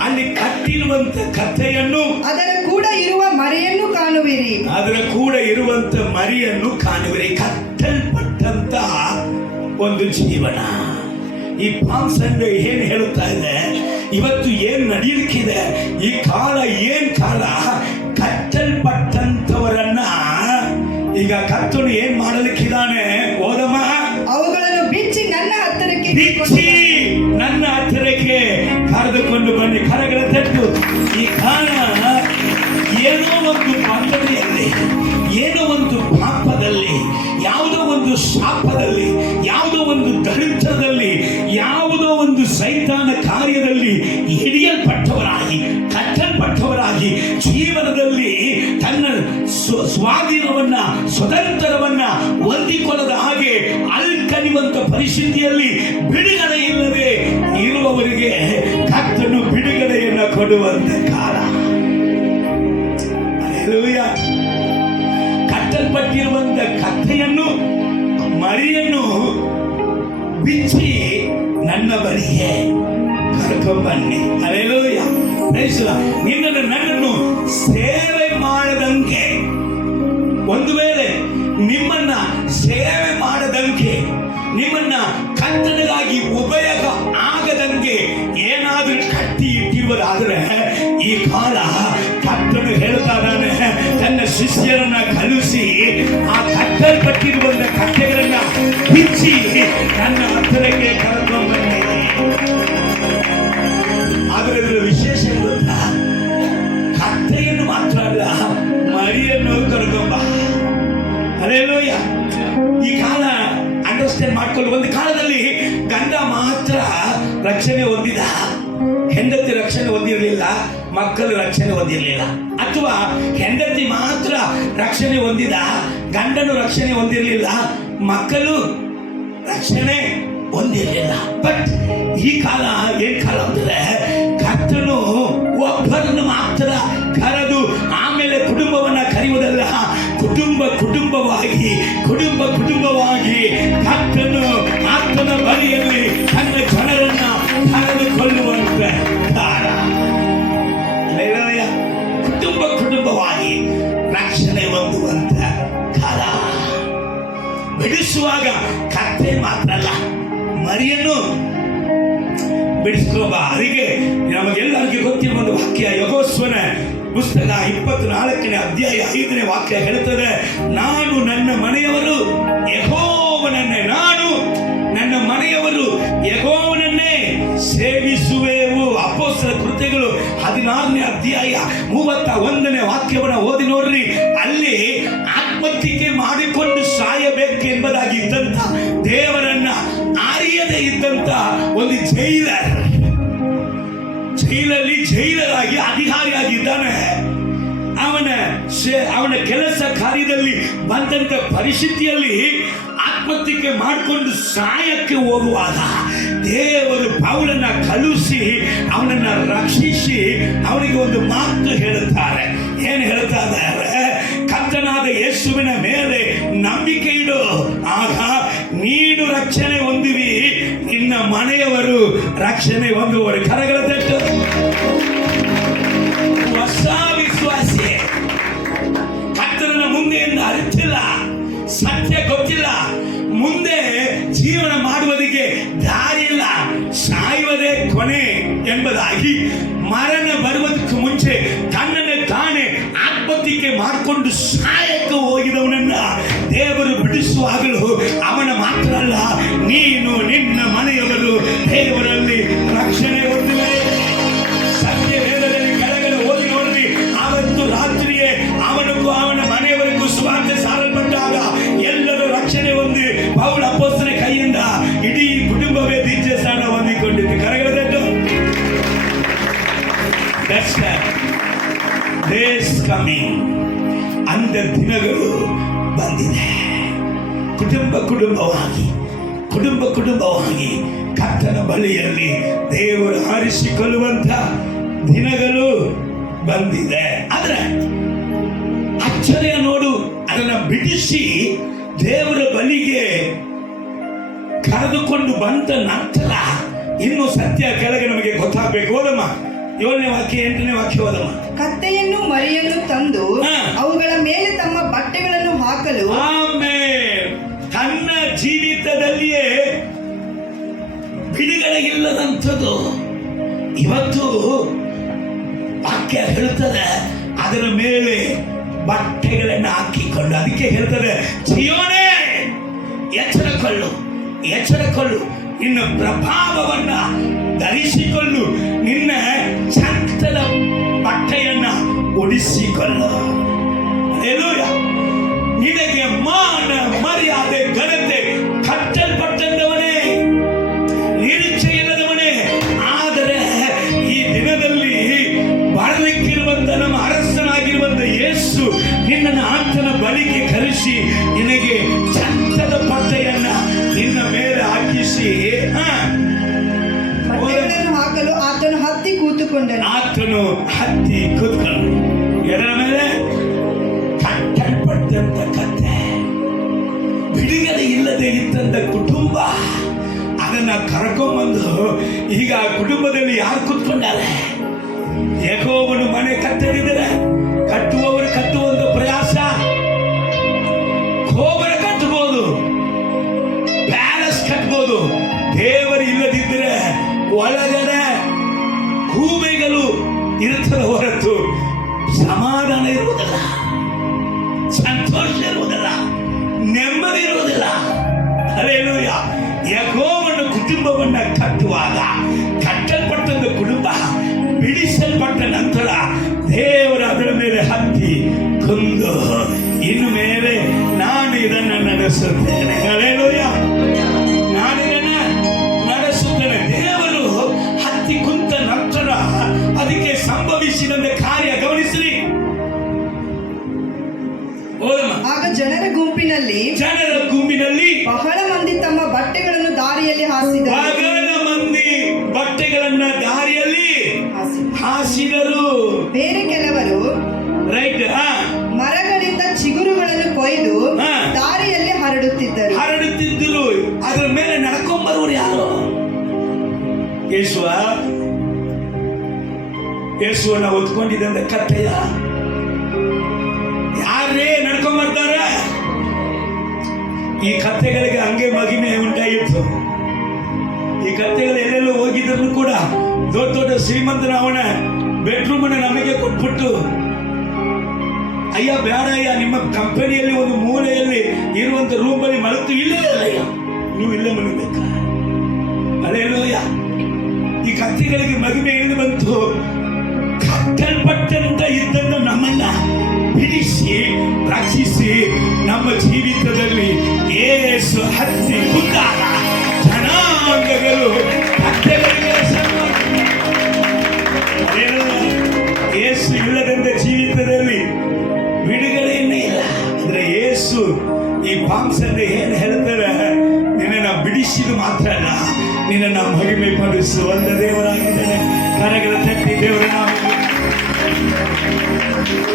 ಅಲ್ಲಿ ಕಟ್ಟಿರುವಂತ ಕಥೆಯನ್ನು, ಅದರ ಕೂಡ ಇರುವ ಮರೆಯನ್ನು ಕಾಣುವಿರಿ. ಅದರ ಕೂಡ ಇರುವಂತ ಮರಿಯನ್ನು ಕಾಣುವಿರಿ. ಕಟ್ಟಲ್ಪಟ್ಟಂತಹ ಒಂದು ಜೀವನ. ಈ ಪಾಮ್ ಸಂಡೇ ಏನ್ ಹೇಳುತ್ತಾ ಇದೆ, ಇವತ್ತು ಏನ್ ನಡೆಯಲಿಕ್ಕಿದೆ, ಈ ಕಾಲ ಏನ್ ಕಾಲ, ಕಟ್ಟಲ್ಪಟ್ಟಂತವರನ್ನ ಈಗ ಕರ್ತನು ಏನ್ ಮಾಡಲಿಕ್ಕಿದ್ದಾನೆ, ಓದಮ್ಮ, ಅವುಗಳನ್ನು ಬಿಚ್ಚಿ ನನ್ನ ಹತ್ತಿರಕ್ಕೆ ಕರೆದುಕೊಂಡು ಬನ್ನಿ. ಕರಗಳ ತಟ್ಟು. ಈ ಕಾಲ ಏನೋ ಒಂದು ಬಂಧನೆಯಲ್ಲಿ, ಏನೋ ಒಂದು ಪಾಪದಲ್ಲಿ, ಯಾವುದೋ ಒಂದು ಶಾಪದಲ್ಲಿ, ಯಾವುದೋ ಒಂದು ದರಿದ್ರದಲ್ಲಿ, ಯಾವುದೋ ಒಂದು ಸೈತಾನ ಕಾರ್ಯದಲ್ಲಿ ಹಿಡಿಯಲ್ಪಟ್ಟವರಾಗಿ, ಕಟ್ಟಲ್ಪಟ್ಟವರಾಗಿ, ಜೀವನದಲ್ಲಿ ತನ್ನ ಸ್ವಾಧೀನವನ್ನ, ಸ್ವತಂತ್ರವನ್ನ ಹೊಂದಿಕೊಳ್ಳದ ಹಾಗೆ ಅಲ್ಕನಿಯುವಂತ ಪರಿಸ್ಥಿತಿಯಲ್ಲಿ ಬಿಡುಗಡೆ ಇಲ್ಲದೆ ಇರುವವರಿಗೆ ಕರ್ತನು ಬಿಡುಗಡೆಯನ್ನು ಕೊಡುವಂತ ಕಾಲ. ಹಲ್ಲೆಲೂಯಾ. ಕಟ್ಟಲ್ಪಟ್ಟಿರುವಂತ ಕಥೆಯನ್ನು, ಮರಿಯನ್ನು ಬಿಚ್ಚಿ ನನ್ನ ಬಳಿಗೆ ಕರ್ಕೊಂಡ್ಬನ್ನಿ. ಹಲ್ಲೆಲೂಯಾ. ನಿನ್ನನ್ನು ನನ್ನನ್ನು ಸೇವೆ ಮಾಡದಂಗೆ, ಒಂದು ವೇಳೆ ನಿಮ್ಮನ್ನ ಸೇವೆ ಮಾಡದಂಗೆ, ನಿಮ್ಮನ್ನ ಕರ್ತನಿಗಾಗಿ ಉಪಯೋಗ ಆಗದಂಗೆ ಏನಾದ್ರೂ ಕಟ್ಟಿ ಇಟ್ಟಿರುವುದಾದ್ರೆ, ಈ ಕಾಲ ಕರ್ತನು ಹೇಳ್ತಾ ಇದ್ದಾನೆ, ತನ್ನ ಶಿಷ್ಯರನ್ನ ಕಳುಹಿಸಿ ಆ ಕಟ್ಟಲ್ಪಟ್ಟಿರುವಂತ ಕಟ್ಟೆಗಳನ್ನ ಬಿಚ್ಚಿ ನನ್ನ ಹತ್ತಿರಕ್ಕೆ ಕರೆದುಕೊಂಡ್ಬನ್ನಿ. ಆದರೆ ಇದರ ವಿಶೇಷ ಗೊತ್ತಾ, ಕತ್ತೆಯನ್ನು ಮಾತ್ರ ಅಲ್ಲ, ಮರಿಯನ್ನು ಕರ್ಕೊಂಬ. ಹಲ್ಲೆಲೂಯಾ. ಈ ಕಾಲ ಅಂಡರ್ಸ್ಟ್ಯಾಂಡ್ ಮಾಡ್ಕೊಳ್ಳಿ. ಒಂದು ಕಾಲದಲ್ಲಿ ಗಂಡ ಮಾತ್ರ ರಕ್ಷಣೆ ಹೊಂದಿದ, ಹೆಂಡತಿ ರಕ್ಷಣೆ ಹೊಂದಿರಲಿಲ್ಲ, ಮಕ್ಕಳು ರಕ್ಷಣೆ ಹೊಂದಿರಲಿಲ್ಲ. ಅಥವಾ ಹೆಂಡತಿ ಮಾತ್ರ ರಕ್ಷಣೆ ಹೊಂದಿದ, ಗಂಡನು ರಕ್ಷಣೆ ಹೊಂದಿರಲಿಲ್ಲ, ಮಕ್ಕಳು ರಕ್ಷಣೆ ಹೊಂದಿರಲಿಲ್ಲ. ಬಟ್ ಈ ಕಾಲ ಏನ್ ಕಾಲ ಅಂದ್ರೆ, ಕರ್ತನು ಒಬ್ಬರನ್ನು ಮಾತ್ರ ಕರೆದು ಆಮೇಲೆ ಕುಟುಂಬವನ್ನ ಕರೆಯುವುದಲ್ಲ, ಕುಟುಂಬವಾಗಿ ಕರ್ತನು ಆತನ ಬಳಿಯಲ್ಲಿ ತನ್ನ ಜನರನ್ನ ಕರೆದುಕೊಳ್ಳುವಂತ ಕಾಲ. ಕುಟುಂಬವಾಗಿ ರಕ್ಷಣೆ ಹೊಂದುವಂತ ಕಾಲ. ಬಿಡಿಸುವಾಗ ಕತ್ತೆ ಮಾತ್ರ ಅಲ್ಲ, ಮರಿಯನ್ನು ಬಿಡಿಸ್ಕೋಬ. ಅದಕ್ಕೆ ನಮಗೆಲ್ಲರಿಗೂ ಗೊತ್ತಿರುವ ಒಂದು ವಾಕ್ಯ, ಯೆಹೋಶುವನ ಪುಸ್ತಕ 24ನೇ ಅಧ್ಯಾಯ 5ನೇ ವಾಕ್ಯ ಹೇಳುತ್ತದೆ, ನಾನು ನನ್ನ ಮನೆಯವರು ಯೆಹೋವನನ್ನೇ ಸೇವಿಸುವೆವು. ಅಪೊಸ್ತಲರ ಕೃತ್ಯಗಳು 16ನೇ ಅಧ್ಯಾಯ 31ನೇ ವಾಕ್ಯವನ್ನು ಓದಿ ನೋಡ್ರಿ. ಅಲ್ಲಿ ಆತ್ಮಹತ್ಯೆ ಮಾಡಿಕೊಂಡು ಸಾಯಬೇಕೆಂಬುದಾಗಿ ಇದ್ದಂತ, ದೇವರನ್ನ ಅರಿಯದೇ ಇದ್ದಂತ ಒಂದು ಜೈಲರಾಗಿ ಅಧಿಕಾರಿಯಾಗಿದ್ದಾನೆ. ಅವನ ಕೆಲಸ ಕಾರ್ಯದಲ್ಲಿ ಬಂದಂತ ಪರಿಸ್ಥಿತಿಯಲ್ಲಿ ಆತ್ಮಹತ್ಯೆ ಮಾಡಿಕೊಂಡು ಸಾಯಕ್ಕೆ ಹೋಗುವಾಗ ದೇವರು ಪೌಲನ ಕಳುಹಿಸಿ ಅವನನ್ನ ರಕ್ಷಿಸಿ ಅವನಿಗೆ ಒಂದು ಮಾತು ಹೇಳುತ್ತಾರೆ. ಏನು ಹೇಳ್ತಾ ಇದ್ದಾರೆ? ಕರ್ತನಾದ ಯೇಸುವಿನ ಮೇಲೆ ನಂಬಿಕೆ ಇಡು, ಆಗ ನೀನು ರಕ್ಷಣೆ ಹೊಂದಿವಿ, ನಿನ್ನ ಮನೆಯವರು ರಕ್ಷಣೆ ಹೊಂದುವರು. ಕರಗಳ ತಟ್ಟು. ಹೊಸ ವಿಶ್ವಾಸಿ ಕರ್ತನ ಮುಂದೆ ಅರಿತಿಲ್ಲ, ಸತ್ಯ ಗೊತ್ತಿಲ್ಲ, ಮುಂದೆ ಜೀವನ ಮಾಡುವುದಕ್ಕೆ ದಾರಿ ಇಲ್ಲ, ಸಾಯುವುದೇ ಕೊನೆ ಎಂಬುದಾಗಿ ಮರಣ ಬರುವುದಕ್ಕೆ ಮುಂಚೆ ತನ್ನನ್ನು ತಾನೇ ಆತ್ಮಹತ್ಯೆ ಮಾಡಿಕೊಂಡು ಸಾಯಕ್ಕೆ ಹೋಗಿದವನನ್ನ ದೇವರು ಬಿಡಿಸುವಾಗಲೂ ಅವನ ಮಾತ್ರ ಅಲ್ಲ, ನೀನು ನಿನ್ನ ಮನೆಯವರು ದೇವರಲ್ಲಿ ರಕ್ಷಣೆ ಹೊಂದುವೆ. ಸತ್ಯ ವೇದದಲ್ಲಿ ಕೆಳಗಡೆ ಓದಿ ನೋಡ್ರಿ. ಆವತ್ತು ರಾತ್ರಿಯೇ ಅವನಿಗೂ ಅವನ ಮನೆಯವರಿಗೂ ಸುವಾರ್ತೆ ಸಾರಲ್ಪಟ್ಟಾಗ ಎಲ್ಲರೂ ರಕ್ಷಣೆ ಹೊಂದಿ ಪೌಲ ಅಪೊಸ್ತಲರ ಕೈಯಿಂದ ಇಡೀ ಕುಟುಂಬವೇ ದೀಕ್ಷೆ ಸ್ನಾನ ಹೊಂದಿಕೊಂಡಿದ್ದು. ಕರಗಡದಟ್ಟು ಡೇಸ್ ಕಮಿಂಗ್, ಅಂದ ದಿನಗಳು ಬಂದಿದೆ. ಕುಟುಂಬವಾಗಿ ಕರ್ತನ ಬಳಿಯಲ್ಲಿ ದೇವರು ಆರಿಸಿಕೊಳ್ಳುವಂತ ದಿನಗಳು ಬಂದಿದೆ. ಆದ್ರೆ ಆ ಆಶ್ಚರ್ಯ ನೋಡು, ಅದನ್ನ ಬಿಡಿಸಿ ದೇವರ ಬಳಿಗೆ ಕರೆದುಕೊಂಡು ಬಂದ ನಂತರ ಇನ್ನು ಸತ್ಯ ಕೆಳಗೆ ನಮಗೆ ಗೊತ್ತಾಗಬೇಕು. ಓದಮ್ಮ 7ನೇ ವಾಕ್ಯ 8ನೇ ವಾಕ್ಯ ಓದಮ್ಮ. ಕತ್ತೆಯನ್ನು ಮರಿಯನ್ನು ತಂದು ಹಾ. ಅವುಗಳ ಮೇಲೆ ತಮ್ಮ ಬಟ್ಟೆಗಳನ್ನು ಹಾಕಲು ಆಮೇಲೆ ತನ್ನ ಜೀವಿತದಲ್ಲಿಯೇ ಬಿಡುಗಡೆ ಇಲ್ಲದಂಥದ್ದು ಇವತ್ತು ವಾಕ್ಯ ಹೇಳ್ತದೆ, ಅದರ ಮೇಲೆ ಬಟ್ಟೆಗಳನ್ನು ಹಾಕಿಕೊಂಡು, ಅದಕ್ಕೆ ಹೇಳ್ತದೆ ಜೀವನೇ ಎಚ್ಚರಕೊಳ್ಳು, ಎಚ್ಚರಕೊಳ್ಳು, ನಿನ್ನ ಪ್ರಭಾವವನ್ನ ಧರಿಸಿಕೊಳ್ಳು, ನಿನ್ನ ಚಂದದ ಬಟ್ಟೆಯನ್ನ ಉಡಿಸಿಕೊಳ್ಳು. ಹಲ್ಲೆಲೂಯಾ. ನಿನಗೆ ಮಾನ ಮರ್ಯಾದೆ ಘನತೆ ಕಟ್ಟಲ್ಪಟ್ಟವನೇ, ನಿರೀಕ್ಷೆ ಇಲ್ಲದವನೇ. ಆದರೆ ಈ ದಿನದಲ್ಲಿ ಬರಲಿಕ್ಕಿರುವಂತ ನಮ್ಮ ಅರಸನಾಗಿರುವಂತ ಯೇಸು ನಿನ್ನನ್ನು ಆತನ ಬಳಿಗೆ ಕರೆಸಿ ನಿನಗೆ ಚಂದದ ಬಟ್ಟೆಯನ್ನ ನಿನ್ನ ಮೇಲೆ ಹಾಕಿಸಿ ಬಟ್ಟೆಗಳನ್ನು ಹಾಕಲು ಆತನು ಹತ್ತಿ ಕೂತುಕೊಂಡನು. ಆತನು ಹತ್ತಿ ಕೂತ್ಕೊಂಡು ಎಡರ ಮೇಲೆ ಕಟ್ಟಲ್ಪಟ್ಟಂತ ಕತ್ತೆ, ಬಿಡುಗಡೆ ಇಲ್ಲದೆ ಇದ್ದಂತ ಕುಟುಂಬ, ಅದನ್ನ ಕರ್ಕೊಂಡ್ಬಂದು ಈಗ ಆ ಕುಟುಂಬದಲ್ಲಿ ಯಾರು ಕೂತ್ಕೊಂಡಾರೆ? ಯೆಹೋವನು ಮನೆ ಕಟ್ಟದಿದ್ದರೆ ಕಟ್ಟುವವರು ಕಟ್ಟುವಂತ ಪ್ರಯಾಸ. ಗೋಪುರ ಕಟ್ಟಬಹುದು, ಪ್ಯಾಲೇಸ್ ಕಟ್ಟಬಹುದು, ದೇವರು ಇಲ್ಲದಿದ್ದರೆ ಒಳಗಡೆ ಗೂಬೆಗಳು ಇರುತ್ತದೆ ಹೊರತು ಸಮಾಧಾನ ಇರುವುದಿಲ್ಲ, ಸಂತೋಷ ಇರುವುದಿಲ್ಲ, ನೆಮ್ಮದಿ ಇರುವುದಿಲ್ಲ. ಹಲ್ಲೆಲೂಯಾ. ಯೆಹೋವನ ಕುಟುಂಬವನ್ನ ಕಟ್ಟುವಾಗ ಕಟ್ಟಲ್ಪಟ್ಟಂತ ಕುಟುಂಬ ಬಿಡಿಸಲ್ಪಟ್ಟ ನಂತರ ದೇವರ ಅದರ ಮೇಲೆ ಹತ್ತಿ ಕೊಂದು ಇನ್ನು ಮೇಲೆ ನಾನು ಇದನ್ನು ನಡೆಸುತ್ತೇನೆ. ಹಲ್ಲೆಲೂಯಾ. ನಾನು ಇದನ್ನ ನಡೆಸುತ್ತೇನೆ. ದೇವರು ಹತ್ತಿ ಕುಂತ ನಂತರ ಅದಕ್ಕೆ ಸಂಭವಿಸಿದಂತ ಕಾರ್ಯ ಗಮನಿಸ್ರಿ. ಓದಮ್ಮ. ಆಗ ಜನರ ಗುಂಪಿನಲ್ಲಿ ಬಹಳ ಮಂದಿ ತಮ್ಮ ಬಟ್ಟೆಗಳನ್ನು ದಾರಿಯಲ್ಲಿ ಹಾಸಿದರು. ಬಹಳ ಮಂದಿ ಬಟ್ಟೆಗಳನ್ನ ದಾರಿಯಲ್ಲಿ ಹಾಸಿದರು. ಬೇರೆ ಕೆಲವರು ರೈಟ್ ಮರಗಳಿಂದ ಚಿಗುರುಗಳನ್ನು ಕೊಯ್ದು ಹಾ. ದಾರಿಯಲ್ಲಿ ಹರಡುತ್ತಿದ್ದರು. ಅದರ ಮೇಲೆ ನಡ್ಕೊಂಡ್ಬರುವರು ಯಾರು? ಯೇಸುವನ್ನ ಹೊತ್ಕೊಂಡಿದ್ದಂತ ಕತ್ತೆಯ ಯಾರೇ ನಡ್ಕೊಂಡ್ಬರ್ತಾರೆ? ಈ ಕತ್ತೆಗಳಿಗೆ ಹಂಗೆ ಮಗಿಮೆ ಉಂಟಾಗಿತ್ತು. ಈ ಕತ್ತೆಗಳು ಎಲ್ಲೆಲ್ಲೋ ಹೋಗಿದ್ರು ಕೂಡ ದೊಡ್ಡ ದೊಡ್ಡ ಶ್ರೀಮಂತನ ಅವನ ಬೆಡ್ರೂಮ್ ಅನ್ನ ನಮಗೆ ಕೊಟ್ಬಿಟ್ಟು, ಅಯ್ಯ ಬೇಡ ಅಯ್ಯ, ನಿಮ್ಮ ಕಂಪನಿಯಲ್ಲಿ ಒಂದು ಮೂಲೆಯಲ್ಲಿ ಇರುವಂತ ರೂಮ್ ಅಲ್ಲಿ ಮಲಗ್ತೀವಿ, ಇಲ್ಲೇ ಅಯ್ಯ ನೀವು ಇಲ್ಲೇ ಮಲಗಬೇಕ. ಹಲ್ಲೆಲೂಯಾ. ಈ ಕತ್ತೆಗಳಿಗೆ ಮಗಿಮೆ ಇಳಿದು ಬಂತು. ಕಟ್ಟಲ್ಪಟ್ಟಂತ ಇದ್ದಂತ ನಮ್ಮನ್ನ ಬಿಡಿಸಿ ರಕ್ಷಿಸಿ ನಮ್ಮ ಜೀವಿತದಲ್ಲಿ ಯೇಸು ಹತ್ತಿ ಕುಂತಾಗ ಜನಾಂಗಗಳು ಕತ್ತೆಗಳಿಗೆ ಯೇಸು ಇಲ್ಲದಂತ ಜೀವಿತದಲ್ಲಿ ಬಿಡುಗಡೆಯನ್ನೇ ಇಲ್ಲ. ಅಂದ್ರೆ ಯೇಸು ಈ ಪಾಂಸಲ್ಲಿ ಏನ್ ಹೇಳ್ತಾರೆ, ನಿನ್ನನ್ನು ಬಿಡಿಸಿದು ಮಾತ್ರ ಅಲ್ಲ, ನಿನ್ನನ್ನು ಮಹಿಮೆ ಪಡಿಸುವಂತ ದೇವರಾಗಿದ್ದಾನೆ. ಕರಗಳ ತಟ್ಟಿ ದೇವರ ನಾಮ.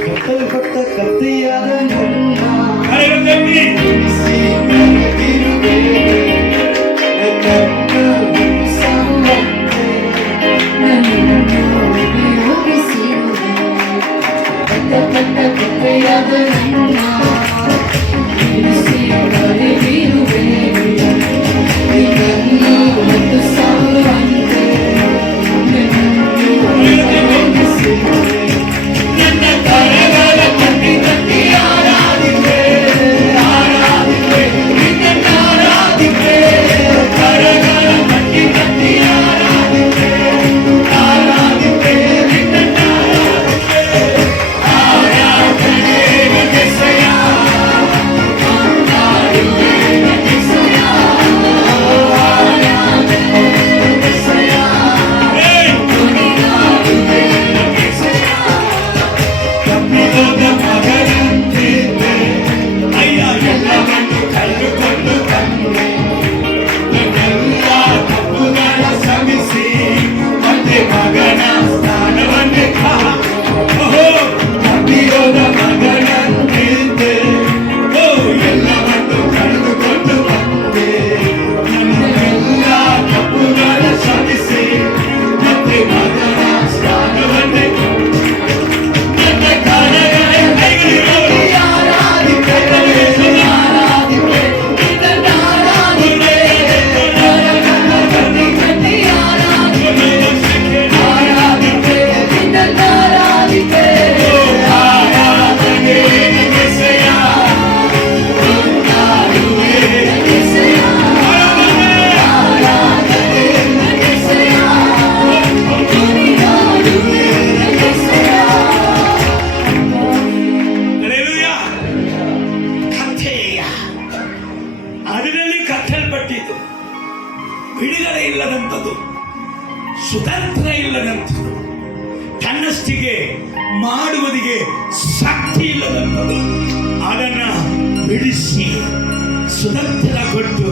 ಕಟ್ಟಲ್ಪಟ್ಟ ಕತ್ತೆಯಾದ ನನ್ನ ಕರಗಳ ತಟ್ಟಿ ನನ್ನ ಕರಗಳ ತಟ್ಟಿ ತಟ್ಟಿ ಆರಾಧಿತೆ ಆರಾಧಿತೆ ಅದರಲ್ಲಿ ಕಟ್ಟಲ್ಪಟ್ಟಿದ್ದು, ಬಿಡುಗಡೆ ಇಲ್ಲದಂಥದ್ದು, ಸುತಂತ್ರ ಇಲ್ಲದಂಥದ್ದು, ತನ್ನಷ್ಟಿಗೆ ಮಾಡುವುದಿಗೆ ಶಕ್ತಿ ಇಲ್ಲದಂಥದ್ದು, ಅದನ್ನ ಬಿಡಿಸಿ ಸುತಂತ್ರ ಕೊಟ್ಟು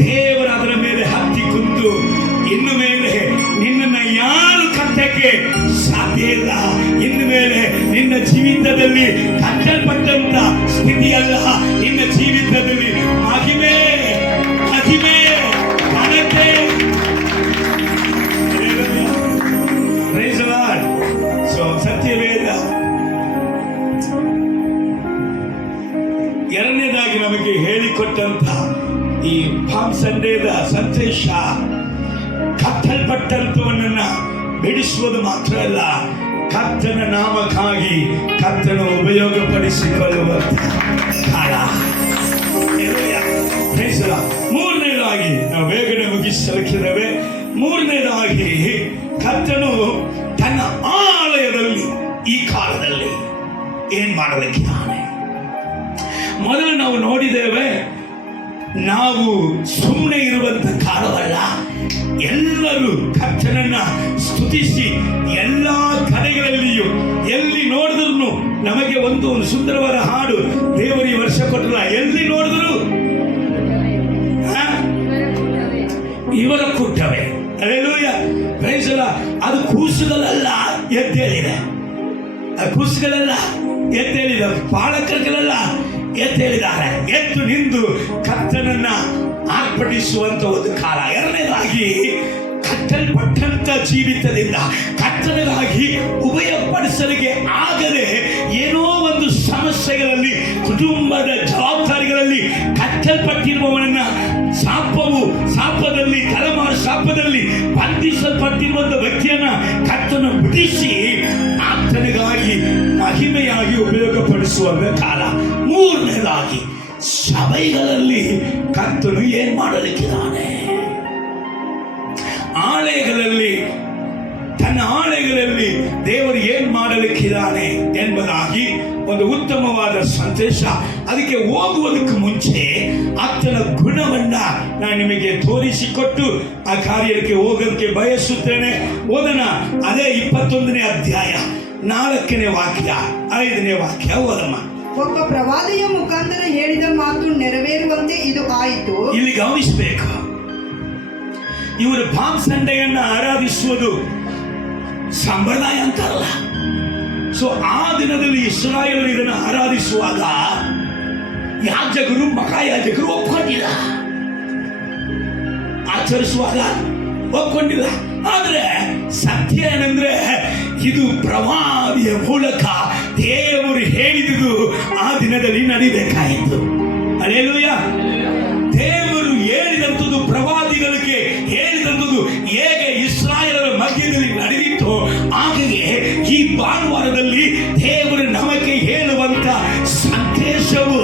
ದೇವರು ಅದರ ಮೇಲೆ ಹತ್ತಿ ಕುಂತು ಇನ್ನು ಮೇಲೆ ನಿನ್ನನ್ನು ಯಾರು ಕಟ್ಟಕ್ಕೆ ಸಾಧ್ಯ ಇಲ್ಲ. ಇನ್ನು ಮೇಲೆ ನಿನ್ನ ಜೀವಿತದಲ್ಲಿ ಕಟ್ಟಲ್ಪಟ್ಟಂತ ಸ್ಥಿತಿಯಲ್ಲ, ನಿನ್ನ ಜೀವಿತದಲ್ಲಿ ಮಹಿಮೆ ಮಹಿಮೆ ಘನತೆ. Praise the Lord. So ಸತ್ಯವೇದ ಎರಡನೇದಾಗಿ ನಮಗೆ ಹೇಳಿಕೊಟ್ಟಂತ ಈ ಪಾಮ್ ಸಂಡೇದ ಸಂದೇಶ ಕಟ್ಟಲ್ಪಟ್ಟಂತವನ್ನ ಬಿಡಿಸುವುದು ಮಾತ್ರ ಅಲ್ಲ, ಕರ್ತನ ನಾಮಕ್ಕಾಗಿ ಕರ್ತನ ಉಪಯೋಗಪಡಿಸಿಕೊಳ್ಳುವಂತ ಕಾಲ. ಮೂರನೇದಾಗಿ ನಾವು ಬೇಗನೆ ಮುಗಿಸಲಿಕ್ಕಿದ್ದೇವೆ. ಮೂರನೇದಾಗಿ ಕರ್ತನು ತನ್ನ ಆಲಯದಲ್ಲಿ ಈ ಕಾಲದಲ್ಲಿ ಏನ್ ಮಾಡಲಿಕ್ಕಿದ್ದಾನೆ. ಮೊದಲು ನಾವು ನೋಡಿದ್ದೇವೆ, ನಾವು ಸುಮ್ಮನೆ ಇರುವಂತ ಕಾಲವಲ್ಲ, ಎಲ್ಲರೂ ಕರ್ತನನ್ನ ಸ್ತುತಿಸಿ ಎಲ್ಲ ಕಡೆಗಳಲ್ಲಿಯೂ ಎಲ್ಲಿ ನೋಡಿದ್ರು ನಮಗೆ ಒಂದು ಸುಂದರವಾದ ಹಾಡು ದೇವರು ಈ ವರ್ಷ ಕೊಟ್ಟಲ್ಲ. ಎಲ್ಲಿ ನೋಡಿದ್ರು ಇವರ ಕೂಟವೇ. Hallelujah, praise the lord. ಅದು ಕೂಸುಗಳಲ್ಲ ಎದ್ದೇಳಿದೆ, ಅದು ಕೂಸುಗಳೆಲ್ಲ ಎದ್ದೇಳಿದೆ, ಪಾಲಕರುಗಳೆಲ್ಲ ಎದ್ದೇಳಿದ್ದಾರೆ. ಎದ್ದು ನಿಂತು ಕರ್ತನನ್ನ ಆರ್ಪಡಿಸುವಂತ ಒಂದು ಕಾಲ. ಎರಡನೇದಾಗಿ ಕಟ್ಟಲ್ಪಟ್ಟಂತ ಜೀವಿತದಿಂದ ಕರ್ತನಿಗಾಗಿ ಉಭಯಪಡಿಸಲಿಕ್ಕೆ ಆಗದೆ ಏನೋ ಒಂದು ಸಮಸ್ಯೆಗಳಲ್ಲಿ, ಕುಟುಂಬದ ಜವಾಬ್ದಾರಿಗಳಲ್ಲಿ ಕಟ್ಟಲ್ಪಟ್ಟಿರುವವನನ್ನ ಶಾಪದಲ್ಲಿ ತಲೆಮಾರು ಶಾಪದಲ್ಲಿ ಬಂಧಿಸಲ್ಪಟ್ಟಿರುವಂತ ವ್ಯಕ್ತಿಯನ್ನ ಕರ್ತನ ಬಿಡಿಸಿ ಆತನಿಗಾಗಿ ಮಹಿಮೆಯಾಗಿ ಉಪಯೋಗಪಡಿಸುವ ಕಾಲ. ಮೂರನೇದಾಗಿ ಸಭೆಗಳಲ್ಲಿ ಕರ್ತನು ಏನ್ ಮಾಡಲಿಕ್ಕಿದ್ದಾನೆ, ಆಲಯಗಳಲ್ಲಿ ತನ್ನ ಆಲಯಗಳಲ್ಲಿ ದೇವರು ಏನ್ ಮಾಡಲಿಕ್ಕಿದ್ದಾನೆ ಎಂಬುದಾಗಿ ಒಂದು ಉತ್ತಮವಾದ ಸಂದೇಶ. ಅದಕ್ಕೆ ಹೋಗುವುದಕ್ಕೆ ಮುಂಚೆ ಆತನ ಗುಣವನ್ನ ನಾನು ನಿಮಗೆ ತೋರಿಸಿಕೊಟ್ಟು ಆ ಕಾರ್ಯಕ್ಕೆ ಹೋಗೋದಕ್ಕೆ ಬಯಸುತ್ತೇನೆ. ಓದನ ಅದೇ 21ನೇ ಅಧ್ಯಾಯ 4ನೇ ವಾಕ್ಯ 5ನೇ ವಾಕ್ಯ ಓದಮ್ಮ. ಒಬ್ಬ ಪ್ರವಾದಿಯ ಮುಖಾಂತರ ಹೇಳಿದ ಮಾತು ನೆರವೇರುವಂತೆ ಇದು ಆಯಿತು. ಇಲ್ಲಿ ಗಮನಿಸಬೇಕು, ಇವರು ಪಾಮ್ ಸಂಡೆಯನ್ನ ಆರಾಧಿಸುವುದು ಸಂಪ್ರದಾಯ ಅಂತಾರಲ್ಲ. ಸೊ ಆ ದಿನದಲ್ಲಿ ಇಸ್ರಾಯೇಲರು ಇದನ್ನು ಆರಾಧಿಸುವಾಗ ಯಾಜಕರು ಮಹಾಯಾಜಕರು ಒಪ್ಕೊಂಡಿಲ್ಲ, ಆಚರಿಸುವಾಗ ಒಪ್ಕೊಂಡಿಲ್ಲ. ಆದ್ರೆ ಸತ್ಯ ಏನಂದ್ರೆ ಇದು ಪ್ರವಾದಿಯ ಮೂಲಕ ದೇವರು ಹೇಳಿದುದು ಆ ದಿನದಲ್ಲಿ ನಡಿಬೇಕಾಯಿತು. ಹಲ್ಲೆಲೂಯಾ. ದೇವರು ಹೇಳಿದಂಥದ್ದು, ಪ್ರವಾದಿಗಳಿಗೆ ಹೇಳಿದಂಥದ್ದು ಹೇಗೆ ಇಸ್ರಾಯೇಲರ ಮಧ್ಯದಲ್ಲಿ ನಡೆದಿತ್ತು, ಹಾಗೆಯೇ ಈ ಭಾನುವಾರದಲ್ಲಿ ದೇವರು ನಮಗೆ ಹೇಳುವಂತ ಸಂದೇಶವು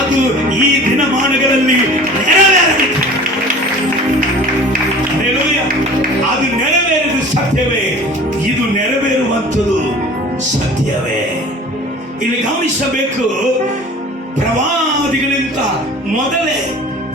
ಅದು ಈ ದಿನಮಾನಗಳಲ್ಲಿ ನೆರವೇರಬೇಕು. ಅದು ನೆರವೇರಿದ ಸತ್ಯವೇ, ಇದು ನೆರವೇರುವಂಥದ್ದು ಸತ್ಯವೇ. ಇಲ್ಲಿ ಗಮನಿಸಬೇಕು, ಪ್ರವಾದಿಗಳಿಂದ ಮೊದಲೇ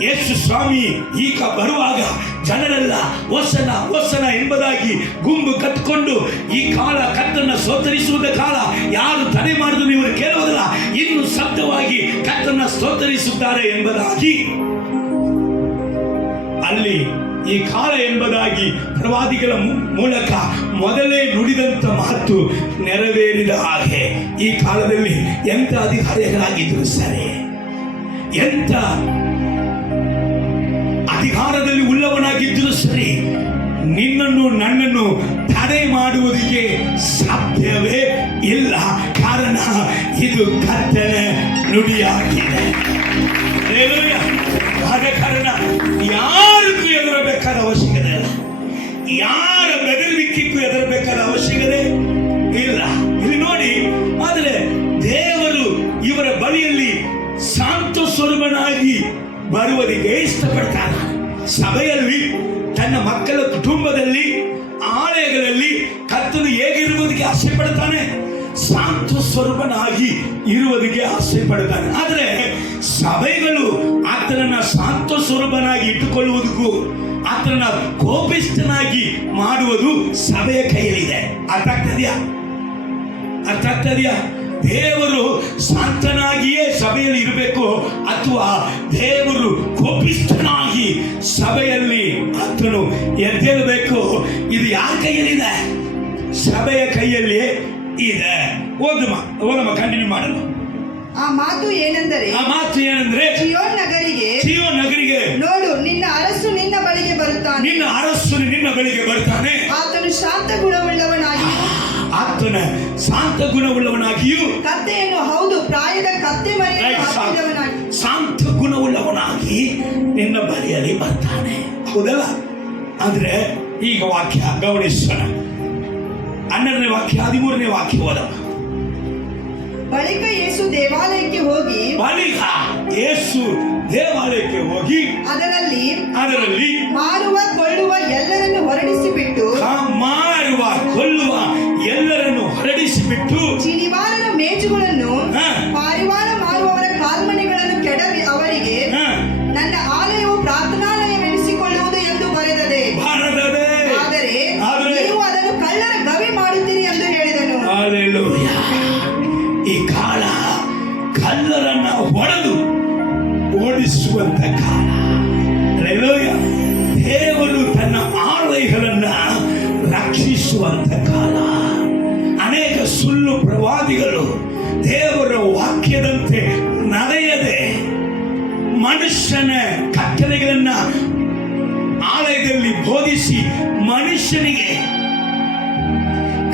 ಯೇಸು ಸ್ವಾಮಿ ಈಗ ಬರುವಾಗ ಜನರೆಲ್ಲ ವಸನ ವಸನ ಎಂಬುದಾಗಿ ಗುಂಪು ಕಟ್ಟಿಕೊಂಡು ಈ ಕಾಲ ಕರ್ತನ ಸ್ತೋತರಿಸುವುದ ಕಾಲ, ಯಾರು ತಡೆ ಮಾಡಿದ್ರು ಇವರು ಕೇಳುವುದಿಲ್ಲ, ಇನ್ನು ಶಬ್ದವಾಗಿ ಕರ್ತನ ಸ್ತೋತರಿಸುತ್ತಾರೆ ಎಂಬುದಾಗಿ ಅಲ್ಲಿ ಈ ಕಾಲ ಎಂಬುದಾಗಿ ಪ್ರವಾದಿಗಳ ಮೂಲಕ ಮೊದಲೇ ನುಡಿದಂತ ಮಾತು ನೆರವೇರಿದ ಹಾಗೆ ಈ ಕಾಲದಲ್ಲಿ ಎಂತ ಅಧಿಕಾರಿಗಳಾಗಿದ್ರು ಸರಿ, ಎಂತ ಅಧಿಕಾರದಲ್ಲಿ ಉಳ್ಳವನಾಗಿದ್ದರೂ ಸರಿ, ನಿನ್ನನ್ನು ನನ್ನನ್ನು ತಡೆ ಮಾಡುವುದಕ್ಕೆ ಸಾಧ್ಯವೇ ಇಲ್ಲ. ಕಾರಣ ಇದು ಕರ್ತನ ನುಡಿಯಾಗಿದೆ. ಆದ ಕಾರಣ ಯಾರಿಗೂ ಹೆದರಬೇಕಾದ ಅವಶ್ಯಕತೆ ಇಲ್ಲ, ಯಾರ ಬೆದರಿಕೆಗೂ ಹೆದರಬೇಕಾದ ಅವಶ್ಯಕತೆ ಇಲ್ಲ. ಇಲ್ಲಿ ನೋಡಿ, ಆದರೆ ದೇವರು ಇವರ ಬಳಿಯಲ್ಲಿ ಶಾಂತ ಸ್ವರೂಪನಾಗಿ ಬರುವುದಕ್ಕೆ ಇಷ್ಟಪಡ್ತಾನೆ. ಸಭೆಯಲ್ಲಿ, ತನ್ನ ಮಕ್ಕಳ ಕುಟುಂಬದಲ್ಲಿ, ಆಲಯಗಳಲ್ಲಿ ಕರ್ತನು ಹೇಗಿರುವುದಕ್ಕೆ ಆಸೆ ಪಡ್ತಾನೆ. ಶಾಂತ ಸ್ವರೂಪನಾಗಿ ಇರುವುದಕ್ಕೆ ಆಸೆ ಪಡುತ್ತಾನೆ. ಆದರೆ ಸಭೆಗಳು ಆತನನ್ನ ಶಾಂತ ಸ್ವರೂಪನಾಗಿ ಇಟ್ಟುಕೊಳ್ಳುವುದಕ್ಕೂ ಆತನನ್ನ ಕೋಪಿಷ್ಠನಾಗಿ ಮಾಡುವುದು ಸಭೆಯ ಕೈಯಲ್ಲಿದೆ. ಅರ್ಥ ಆಗ್ತದೆಯಾ? ದೇವರು ಶಾಂತನಾಗಿಯೇ ಸಭೆಯಲ್ಲಿ ಇರಬೇಕು ಅಥವಾ ದೇವರು ಕೋಪಿಷ್ಠನಾಗಿ ಸಭೆಯಲ್ಲಿ ಆತನು ಎದ್ದೇಳಬೇಕು? ಇದು ಯಾರ ಕೈಯಲ್ಲಿದೆ? ಸಭೆಯ ಕೈಯಲ್ಲಿ ಇದೆ. ಓದಮ್ಮ ಕಂಟಿನ್ಯೂ ಮಾಡಲು. ಆ ಮಾತು ಏನೆಂದರೆ ಚಿಯೋನ್ ನಗರಿಗೆ ನೋಡು, ನಿನ್ನ ಅರಸು ನಿನ್ನ ಬಳಿಗೆ ಬರುತ್ತಾನೆ. ಆತನು ಶಾಂತ ಗುಣವುಳ್ಳವನಾಗಿಯೂ ಕತ್ತೆಯನ್ನು, ಹೌದು, ಪ್ರಾಯದ ಕತ್ತೆ ಮರಿಯನ್ನು ಹಾಕಿದವನಾಗಿ, ಶಾಂತ ಗುಣವುಳ್ಳವನಾಗಿ ನಿನ್ನ ಬಳಿಯಲ್ಲಿ ಬರ್ತಾನೆ. ಹೌದಲ್ಲ? ಅಂದ್ರೆ ಈಗ ವಾಕ್ಯ ಗಮನಿಸೋಣ. 12ನೇ ವಾಕ್ಯ 13ನೇ ವಾಕ್ಯ ಓದಮ್ಮ. ಬಳಿಕ ಯೇಸು ದೇವಾಲಯಕ್ಕೆ ಹೋಗಿ ಅದರಲ್ಲಿ ಮಾರುವ ಕೊಳ್ಳುವ ಎಲ್ಲರನ್ನು ಹೊರಡಿಸಿಬಿಟ್ಟು ಚಿನಿವಾರನ ಮೇಜುಗಳನ್ನು, ಪಾರಿವಾಳ ಮಾರುವವರ ಕಾಲ್ಮಣೆಗಳನ್ನು ಕೆಡವಿ ಅವರಿಗೆ, ನನ್ನ ಆಲಯವು ಪ್ರಾರ್ಥನಾಲಯವೆನಿಸಿಕೊಳ್ಳುವುದು ಎಂದು ಬರೆದದೆ. ಆದರೆ ನೀವು ಅದನ್ನು ಕಳ್ಳರ ಗವಿ ಮಾಡುತ್ತೀರಿ ಎಂದು ಹೇಳಿದನು. ಈ ಕಾಲ ಕಳ್ಳರನ್ನ ಹೊಡೆದು ಓಡಿಸುವಂತ ಕಾಲ. ದೇವರು ತನ್ನ ಆಲಯಗಳನ್ನ ರಕ್ಷಿಸುವಂತ ಕಾಲ. ಅನೇಕ ಸುಳ್ಳು ಪ್ರವಾದಿಗಳು ದೇವರ ವಾಕ್ಯದಂತೆ ನಡೆಯದೆ ಮನುಷ್ಯನ ಕಟ್ಟಳೆಗಳನ್ನ ಆಲಯದಲ್ಲಿ ಬೋಧಿಸಿ ಮನುಷ್ಯನಿಗೆ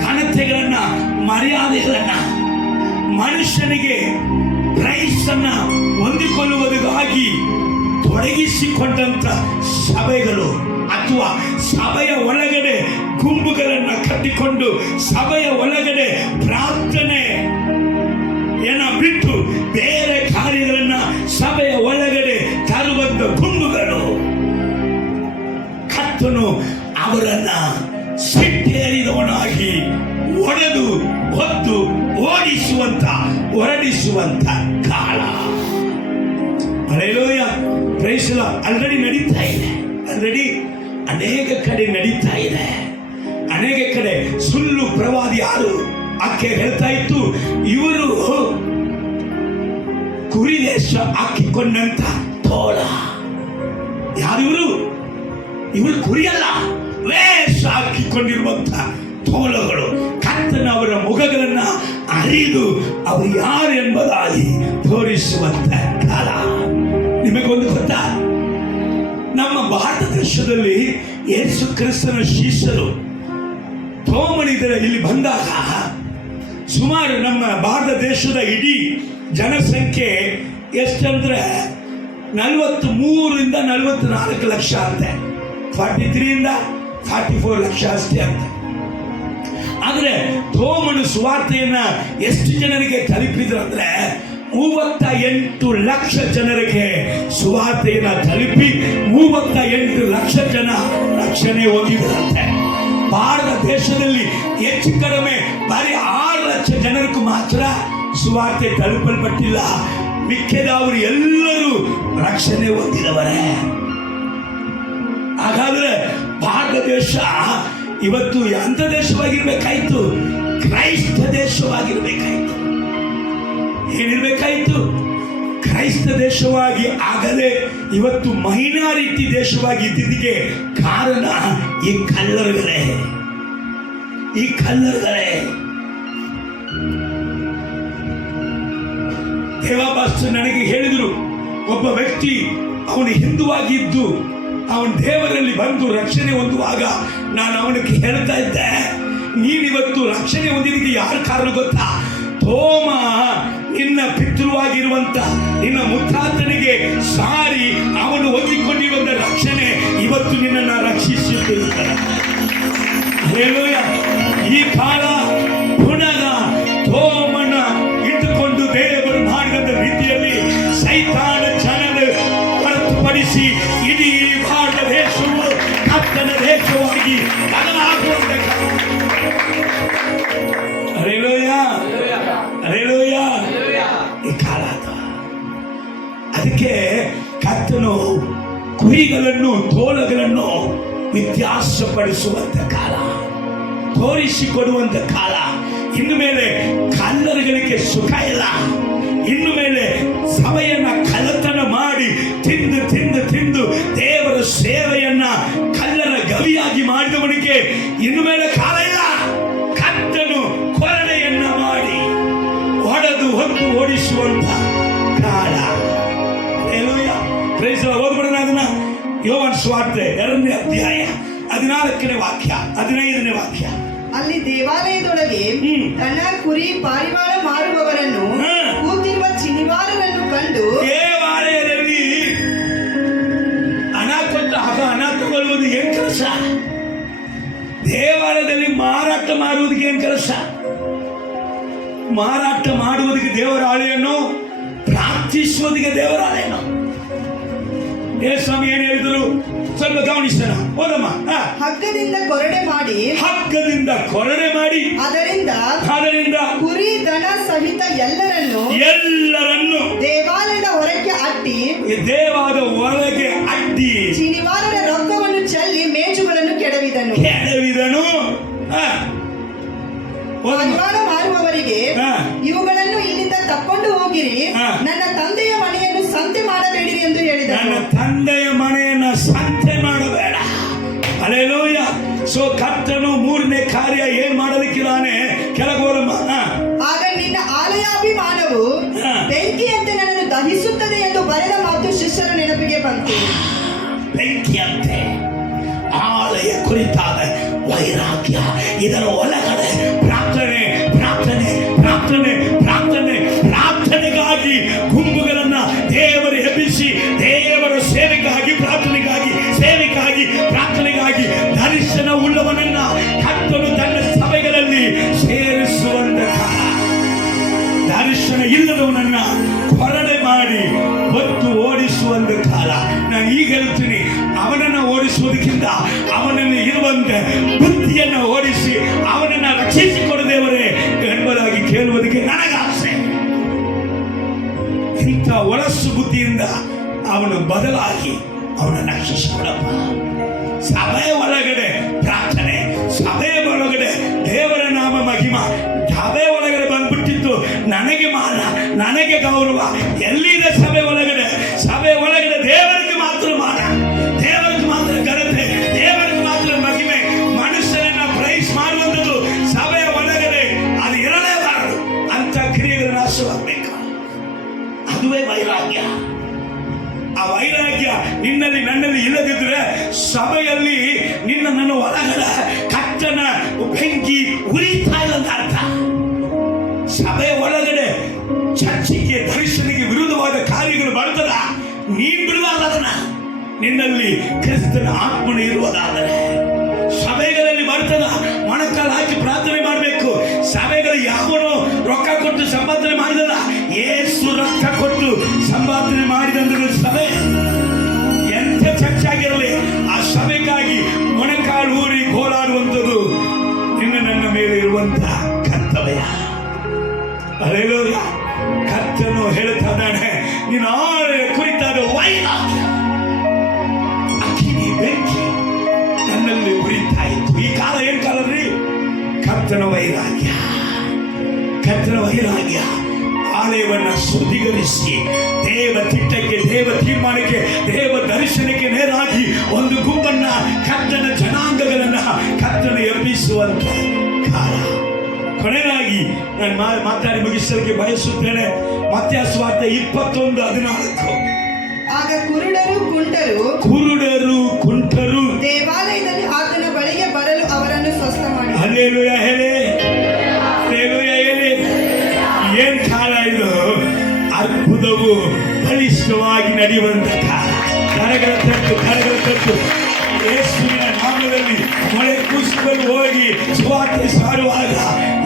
ಘನತೆಗಳನ್ನ, ಮರ್ಯಾದೆಗಳನ್ನ, ಮನುಷ್ಯನಿಗೆ ಪ್ರೈಸನ್ನ ಹೊಂದಿಕೊಳ್ಳುವುದಕ್ಕಾಗಿ ತೊಡಗಿಸಿಕೊಂಡಂತ ಸಭೆಗಳು ಅಥವಾ ಸಭೆಯ ಒಳಗಡೆ ಗುಂಪುಗಳನ್ನ ಕಟ್ಟಿಕೊಂಡು ಸಭೆಯ ಒಳಗಡೆ ಪ್ರಾರ್ಥನೆ ಬಿಟ್ಟು ಬೇರೆ ಕಾರ್ಯಗಳನ್ನ ಸಭೆಯ ಒಳಗಡೆ ತರುವಂತ ಗುಂಪುಗಳು, ಕರ್ತನು ಅವರನ್ನ ಸಿಟ್ಟೇರಿದವನಾಗಿ ಹೊತ್ತು ಹೊರಡಿಸುವಂತ ಕಾಲ. ಆಲ್ರೆಡಿ ನಡೀತಾ ಇದೆ. ಅನೇಕ ಕಡೆ ನಡೀತಾ ಇದೆ. ಅನೇಕ ಕಡೆ ಸುಳ್ಳು ಪ್ರವಾದಿ ಯಾರು ಆಕೆ ಹೇಳ್ತಾ ಇತ್ತು, ಇವರು ಕುರಿ ವೇಷ ಹಾಕಿಕೊಂಡಂತ ತೋಳ. ಯಾರಿವರು? ಇವರು ಕುರಿಯಲ್ಲ, ವೇಷ ಹಾಕಿಕೊಂಡಿರುವಂತ ತೋಳಗಳು. ಕರ್ತನ ಅವರ ಮುಖಗಳನ್ನ ಅರಿದು ಅವರು ಯಾರು ಎಂಬುದಾಗಿ ತೋರಿಸುವಂತ ಕಾಲ. ನಿಮಗೊಂದು ಗೊತ್ತಾ? ನಮ್ಮ ಭಾರತ ದೇಶದಲ್ಲಿ ಯೇಸು ಕ್ರಿಸ್ತನ ಶಿಷ್ಯರು ತೋಮಣಿದರ ಇಲ್ಲಿ ಬಂದಾಗ ಸುಮಾರು ನಮ್ಮ ಭಾರತ ದೇಶದ ಇಡೀ ಜನಸಂಖ್ಯೆ ಎಷ್ಟಂದ್ರೆ 43 ಇಂದ 44 ಲಕ್ಷ ಅಂತೆ. 43 ಇಂದ 44 ಲಕ್ಷ ಅಷ್ಟೇ ಅಂತ. ಆದ್ರೆ ತೋಮನು ಸುವಾರ್ತೆಯನ್ನ ಎಷ್ಟು ಜನರಿಗೆ ತಲುಪಿದ್ರು ಅಂದ್ರೆ 38 ಲಕ್ಷ ಜನರಿಗೆ ಸುವಾರ್ತೆಯನ್ನ ತಲುಪಿ 38 ಲಕ್ಷ ಜನ ರಕ್ಷಣೆ ಹೊಂದಿದ್ರಂತೆ. ಭಾರತ ದೇಶದಲ್ಲಿ ಹೆಚ್ಚು ಕಡಿಮೆ ಬರೀ 6 ಲಕ್ಷ ಜನರಿಗೂ ಮಾತ್ರ ಸುವಾರ್ತೆ ತಲುಪಲ್ಪಟ್ಟಿಲ್ಲ. ಮಿಕ್ಕಿದವರು ಎಲ್ಲರೂ ರಕ್ಷಣೆ ಹೊಂದಿದವರೇ. ಹಾಗಾದ್ರೆ ಭಾರತ ದೇಶ ಇವತ್ತು ಎಂತ ದೇಶವಾಗಿರ್ಬೇಕಾಯ್ತು? ಕ್ರೈಸ್ತ ದೇಶವಾಗಿರ್ಬೇಕಾಯ್ತು. ಏನಿರ್ಬೇಕಾಯ್ತು? ಕ್ರೈಸ್ತ ದೇಶವಾಗಿ ಆಗಲೇ ಇವತ್ತು ಮೈನಾರಿಟಿ ದೇಶವಾಗಿ ಇದ್ದಿದ್ದಕ್ಕೆ ಕಾರಣ ಈ ಕಲ್ಲರುಗಳೇ. ದೇವಾಭಾಸ್ಕರ್ ನನಗೆ ಹೇಳಿದ್ರು, ಒಬ್ಬ ವ್ಯಕ್ತಿ ಅವನು ಹಿಂದುವಾಗಿದ್ದು ಅವನ ದೇವರಲ್ಲಿ ಬಂದು ರಕ್ಷಣೆ ಹೊಂದುವಾಗ ನಾನು ಅವನಿಗೆ ಹೇಳ್ತಾ ಇದ್ದೆ, ನೀನಿವತ್ತು ರಕ್ಷಣೆ ಹೊಂದಿದ್ದಕ್ಕೆ ಯಾರ ಕಾರಣ ಗೊತ್ತಾ? ತೋಮ ನಿನ್ನ ಪಿತೃವಾಗಿರುವಂತ ನಿನ್ನ ಮುತ್ತಾತನಿಗೆ ಸಾರಿ ಅವನು ಹೊಂದಿಕೊಂಡಿರುವಂತ ರಕ್ಷಣೆ ಇವತ್ತು ನಿನ್ನನ್ನು ರಕ್ಷಿಸುತ್ತಿರುತ್ತದೆ. ಈ ಕಾಲ ಪುನಃ ತೋಮನ ಇಟ್ಟುಕೊಂಡು ದೇವರು ಮಾಡಿದ ರೀತಿಯಲ್ಲಿ ಸೈತಾನ ಜನರ ಹೊರತುಪಡಿಸಿ ಇಡೀ ಭಾರತ ದೇಶವು ಕರ್ತನ ದೇಶವಾಗಿ ಬದಲಾಗುವಂತೆ. ಅದಕ್ಕೆ ಕರ್ತನು ಕುರಿಗಳನ್ನು ತೋಳಗಳನ್ನು ವ್ಯತ್ಯಾಸಪಡಿಸುವಂತ ಕಾಲ, ತೋರಿಸಿಕೊಡುವಂತ ಕಾಲ. ಇನ್ನು ಮೇಲೆ ಕಲ್ಲರುಗಳಿಗೆ ಸುಖ ಇಲ್ಲ. ಇನ್ನು ಮೇಲೆ ಸಭೆಯನ್ನ ಕಳ್ಳತನ ಮಾಡಿ ತಿಂದು ತಿಂದು ತಿಂದು ದೇವರ ಸೇವೆಯನ್ನ ಕಲ್ಲರ ಗವಿಯಾಗಿ ಮಾಡಿದವನಿಗೆ ಇನ್ನು ಮೇಲೆ ಕಾಲ ಇಲ್ಲ. ಕರ್ತನು ಕೊರಡೆಯನ್ನ ಮಾಡಿ ಹೊಡೆದು ಹೊತ್ತು ಓಡಿಸುವಂತ ಕಾಲ. ಓದ್ಬಿಡೋಣ ಅದನ್ನ. ಯೋಹಾನ ಸುವಾರ್ತೆ 2ನೇ ಅಧ್ಯಾಯ 14ನೇ ವಾಕ್ಯ 15ನೇ ವಾಕ್ಯ. ಅಲ್ಲಿ ದೇವಾಲಯದೊಳಗೆ ದನ ಕುರಿ ಪಾರಿವಾಳ ಮಾರುವವರನ್ನು ಕೂತಿರುವ ಚಿನಿವಾರರನ್ನು ಕಂಡು, ದೇವಾಲಯದಲ್ಲಿ ಹಣ ಕೊಟ್ಟು ಹಣ ತಗೊಳ್ಳುವುದು ಏನ್ ಕೆಲಸ? ದೇವಾಲಯದಲ್ಲಿ ಮಾರಾಟ ಮಾಡುವುದಕ್ಕೆ ಏನ್ ಕೆಲಸ? ಮಾರಾಟ ಮಾಡುವುದಕ್ಕೆ ದೇವರ ಆಳೆಯನ್ನು, ಪ್ರಾರ್ಥಿಸುವುದಕ್ಕೆ ದೇವರ ಆಳೆಯನ್ನು. ಸ್ವಾಮಿ ಏನ್ ಹೇಳಿದ್ರು ಸ್ವಲ್ಪ ಗಮನಿಸೋಣ. ಓದಮ್ಮ. ಹಗ್ಗದಿಂದ ಕೊರಡೆ ಮಾಡಿ, ಹಗ್ಗದಿಂದ ಕೊರಡೆ ಮಾಡಿ ಅದರಿಂದ ಕುರಿ ದನ ಸಹಿತ ಎಲ್ಲರನ್ನು ದೇವಾಲಯದ ಹೊರಗೆ ಅಡ್ಡಿ ಶನಿವಾರರ ರೊಕ್ಕವನ್ನು ಚೆಲ್ಲಿ ಮೇಜುಗಳನ್ನು ಕೆಡವಿದನು. ಪಾರಿವಾಳ ಮಾರುವವರಿಗೆ, ಇವುಗಳನ್ನು ಇಲ್ಲಿಂದ ತಕ್ಕೊಂಡು ಹೋಗಿರಿ, ನನ್ನ ತಂದೆಯ ಮನೆಯನ್ನು ಸಂತೆ ಮಾಡಬೇಡಿರಿ ಎಂದು ಹೇಳಿದನು. ನನ್ನ ತಂದೆಯ ಮನೆಯನ್ನ ಸಂತೆ ಮಾಡಬೇಡ. ಹಲ್ಲೆಲೂಯ. ಸೊ ಕರ್ತನು 3ನೇ ಕಾರ್ಯ ಏನ್ ಮಾಡಲಿಕ್ಕಿದ್ದಾನೆ? ಕೆಳಗೋರಮ್ಮ. ಆಗ ನಿನ್ನ ಆಲಯಾಭಿಮಾನವು ಬೆಂಕಿಯಂತೆ ನನ್ನನ್ನು ದಹಿಸುತ್ತದೆ ಎಂದು ಬರೆದ ಮಾತು ಶಿಷ್ಯರ ನೆನಪಿಗೆ ಬಂತು. ಬೆಂಕಿಯಂತೆ ಆಲಯ ಕುರಿತಾದ ವೈರಾಗ್ಯ, ಇದರ ಒಳಗಡೆ ಪ್ರಾರ್ಥನೆ ಪ್ರಾರ್ಥನೆ ಪ್ರಾರ್ಥನೆ ಪ್ರಾರ್ಥನೆ ಪ್ರಾರ್ಥನೆಗಾಗಿ ಗುಂಪುಗಳನ್ನ ದೇವರು ಎಬ್ಬಿಸಿ ದೇವರ ಸೇವೆಗಾಗಿ ಪ್ರಾರ್ಥನೆಗಾಗಿ ಸೇವೆಗಾಗಿ ಪ್ರಾರ್ಥನೆಗಾಗಿ ದರ್ಶನ ಉಳ್ಳವನನ್ನ ಕರ್ತನು ತನ್ನ ಸಭೆಗಳಲ್ಲಿ ಸೇರಿಸುವಂತ ಕಾಲ. ದರ್ಶನ ಇಲ್ಲದವನನ್ನ ಹೊರಡೆ ಮಾಡಿ ಹೊತ್ತು ಓಡಿಸುವಂತ ಕಾಲ. ನಾನು ಈಗ ಹೇಳ್ತೀನಿ, ಅವನನ್ನ ಓಡಿಸುವುದಕ್ಕಿಂತ ಅವನಲ್ಲಿ ಇರುವಂತೆ ಬುದ್ಧಿಯನ್ನು ಓಡಿಸಿ ಅವನನ್ನ ರಕ್ಷಿಸಿಕೊಡದೇವರೇ ಎಂಬುದಾಗಿ ಕೇಳುವುದಕ್ಕೆ ನನಗಾಸೆ. ಇಂಥ ಒಳಸು ಬುದ್ಧಿಯಿಂದ ಅವನು ಬದಲಾಗಿ ಅವನನ್ನು ರಕ್ಷಿಸಿಕೊಡಪ್ಪ. ಸಭೆಯ ಒಳಗಡೆ ಪ್ರಾರ್ಥನೆ, ಸಭೆಯ ಒಳಗಡೆ ದೇವರ ನಾಮ ಮಹಿಮ, ಸಭೆ ಒಳಗಡೆ ಬಂದ್ಬಿಟ್ಟಿದ್ದು ನನಗೆ ಮಾನ, ನನಗೆ ಗೌರವ. ಎಲ್ಲಿದೆ ಸಭೆ ಒಳಗಡೆ? ಸಭೆ ಒಳಗಡೆ ದೇವರಿಗೆ ಮಾತ್ರ ಮಾನ, ದೇವರಿಗೆ ಮಾತ್ರ ಘನತೆ, ದೇವರಿಗೆ ಮಾತ್ರ ಮಹಿಮೆ. ಮನುಷ್ಯರನ್ನ ಪ್ರೈಸ್ ಮಾಡುವಂಥದ್ದು ಸಭೆಯ ಒಳಗಡೆ ಅದು ಇರಲೇಬಾರದು. ಅಂತ ಕ್ರಿಯೆಗಳು ನಾಶವಾಗಬೇಕು. ಅದುವೇ ವೈರಾಗ್ಯ. ಆ ವೈರಾಗ್ಯ ನಿನ್ನಲ್ಲಿ ನನ್ನಲ್ಲಿ ಇಲ್ಲದಿದ್ರೆ ಸಭೆಯಲ್ಲಿ ನನ್ನ ಒಳಗಡೆ ಕಟ್ಟನ ಬೆಂಕಿ ಉರಿತಾ ಇಲ್ಲ ಅಂತ ಅರ್ಥ. ಸಭೆಯ ಒಳಗಡೆ ಚರ್ಚಿಗೆ ದರ್ಶನಿಗೆ ವಿರುದ್ಧವಾದ ಕಾರ್ಯಗಳು ಬರ್ತದ, ನೀನ್ ಬಿಡಬಾರ್ದು ಅದನ್ನ. ನಿನ್ನಲ್ಲಿ ಕ್ರಿಸ್ತನ ಆತ್ಮನ ಇರುವುದಾದರೆ ಸಭೆಗಳಲ್ಲಿ ಬರ್ತದ. ಮೊಣಕಾಲು ಹಾಕಿ ಪ್ರಾರ್ಥನೆ ಮಾಡಬೇಕು. ಸಭೆಗಳು ಯಾವನು ರೊಕ್ಕ ಕೊಟ್ಟು ಸಂಪಾದನೆ ಮಾಡಿದಲ್ಲ, ಏಸು ರೊಕ್ಕ ಕೊಟ್ಟು ಸಂಪಾದನೆ ಮಾಡಿದಂದ್ರೆ ಸಭೆ ಎಂಥ ಚರ್ಚಾಗಿರಲಿ, ಆ ಸಭೆಗಾಗಿ ಮೊಣಕಾಲು ಊರಿ ಹೋರಾಡುವಂಥದ್ದು ನನ್ನ ಮೇಲೆ ಇರುವಂತ ಕರ್ತವ್ಯ. ಹಲ್ಲೆಲೂಯಾ. ಕರ್ತನು ಹೇಳ್ತಾ ಇದ್ದಾನೆ, ನೀನು ಆಳೆಯ ಕುರಿತಾದ ವೈರಾಗ್ಯ, ಅಗ್ನಿ ಬೆಂಕಿ ನನ್ನಲ್ಲಿ ಉರಿತಾ ಇತ್ತು. ಈ ಕಾಲ ಏನ್ ಕಾಲ ರೀ? ಕರ್ತನ ವೈರಾಗ್ಯ. ಕರ್ತನ ವೈರಾಗ್ಯ ಆಲಯವನ್ನ ಶುದ್ಧೀಕರಿಸಿ ದೇವ ತಿಟ್ಟಕ್ಕೆ, ದೇವ ತೀರ್ಮಾನಕ್ಕೆ, ದೇವ ದರ್ಶನಕ್ಕೆ ನೇರಾಗಿ ಒಂದು ಗುಂಪನ್ನ ಕರ್ತನ ಜನಾಂಗಗಳನ್ನ ಕರ್ತನ ಎಬ್ಬಿಸುವಂತ ಕಾಲ. ಕೊನೆಯಾಗಿ ನಾನು ಮಾತಾಡಿ ಮುಗಿಸಲಿಕ್ಕೆ ಬಯಸುತ್ತೇನೆ. ಮತ್ತಾಯ ಸುವಾರ್ತೆ 21:14. ಆಗ ಕುರುಡರು ಕುಂಟರು ದೇವಾಲಯದಲ್ಲಿ ಆತನ ಬಳಿಗೆ ಬರಲು ಅವರನ್ನು ಸ್ವಸ್ಥ ಮಾಡಿ. ಹಲ್ಲೆಲೂಯಾ ಹೇಳಿ, ಹಲ್ಲೆಲೂಯಾ ಹೇಳಿ. ಏನ್ ಕಾಲ ಇದು? ಅದ್ಭುತವು ಬಲಿಷ್ಠವಾಗಿ ನಡೆಯುವಂತ ಕಾಲ. ಕರಗಳ ತಟ್ಟು ಯೇಸುವಿನ ನಾಮದಲ್ಲಿ ಮಳೆ ಕುಸಿದಲ್ಲಿ ಹೋಗಿ ಸುವಾರ್ತೆ ಸಾರುವಾಗ,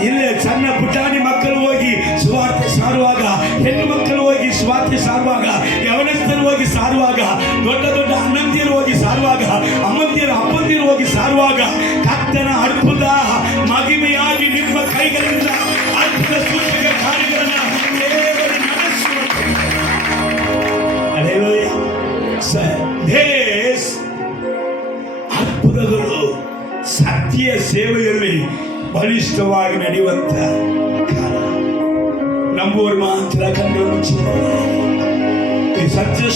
ಇಲ್ಲೇ ಸಣ್ಣ ಪುಟಾಣಿ ಮಕ್ಕಳು ಹೋಗಿ ಸುವಾರ್ತೆ ಸಾರುವಾಗ, ಹೆಣ್ಣು ಮಕ್ಕಳು ಹೋಗಿ ಸುವಾರ್ತೆ ಸಾರುವಾಗ, ಯವನಸ್ಥರು ಹೋಗಿ ಸಾರುವಾಗ, ದೊಡ್ಡ ದೊಡ್ಡ ಅಣ್ಣಂದಿರು ಹೋಗಿ ಸಾರುವಾಗ, ಅಮ್ಮಂದಿರು ಅಪ್ಪಂದಿರು ಹೋಗಿ ಸಾರುವಾಗ, ಕರ್ತನ ಅದ್ಭುತ ಮಹಿಮೆಯಾಗಿ ನಿಮ್ಮ ಕೈಗಳಿಂದ ಅದ್ಭುತ ಸೂಚಕ ಕಾರ್ಯಗಳನ್ನು ದೇವರು ನಡೆಸುವಂತೆ. ಡೇಸ್ ಅದ್ಭುತಗಳು ಸತ್ಯ ಸೇವೆಯಲ್ಲಿ ಬಲಿಷ್ಠವಾಗಿ ನಡೆಯುವಂತ ಕಾಲ. ನಂಬುವರು ಮಾತ್ರ ಕಂಡು ಮುಚ್ಚುತ್ತಾರೆ. ಈ ಸತ್ಯ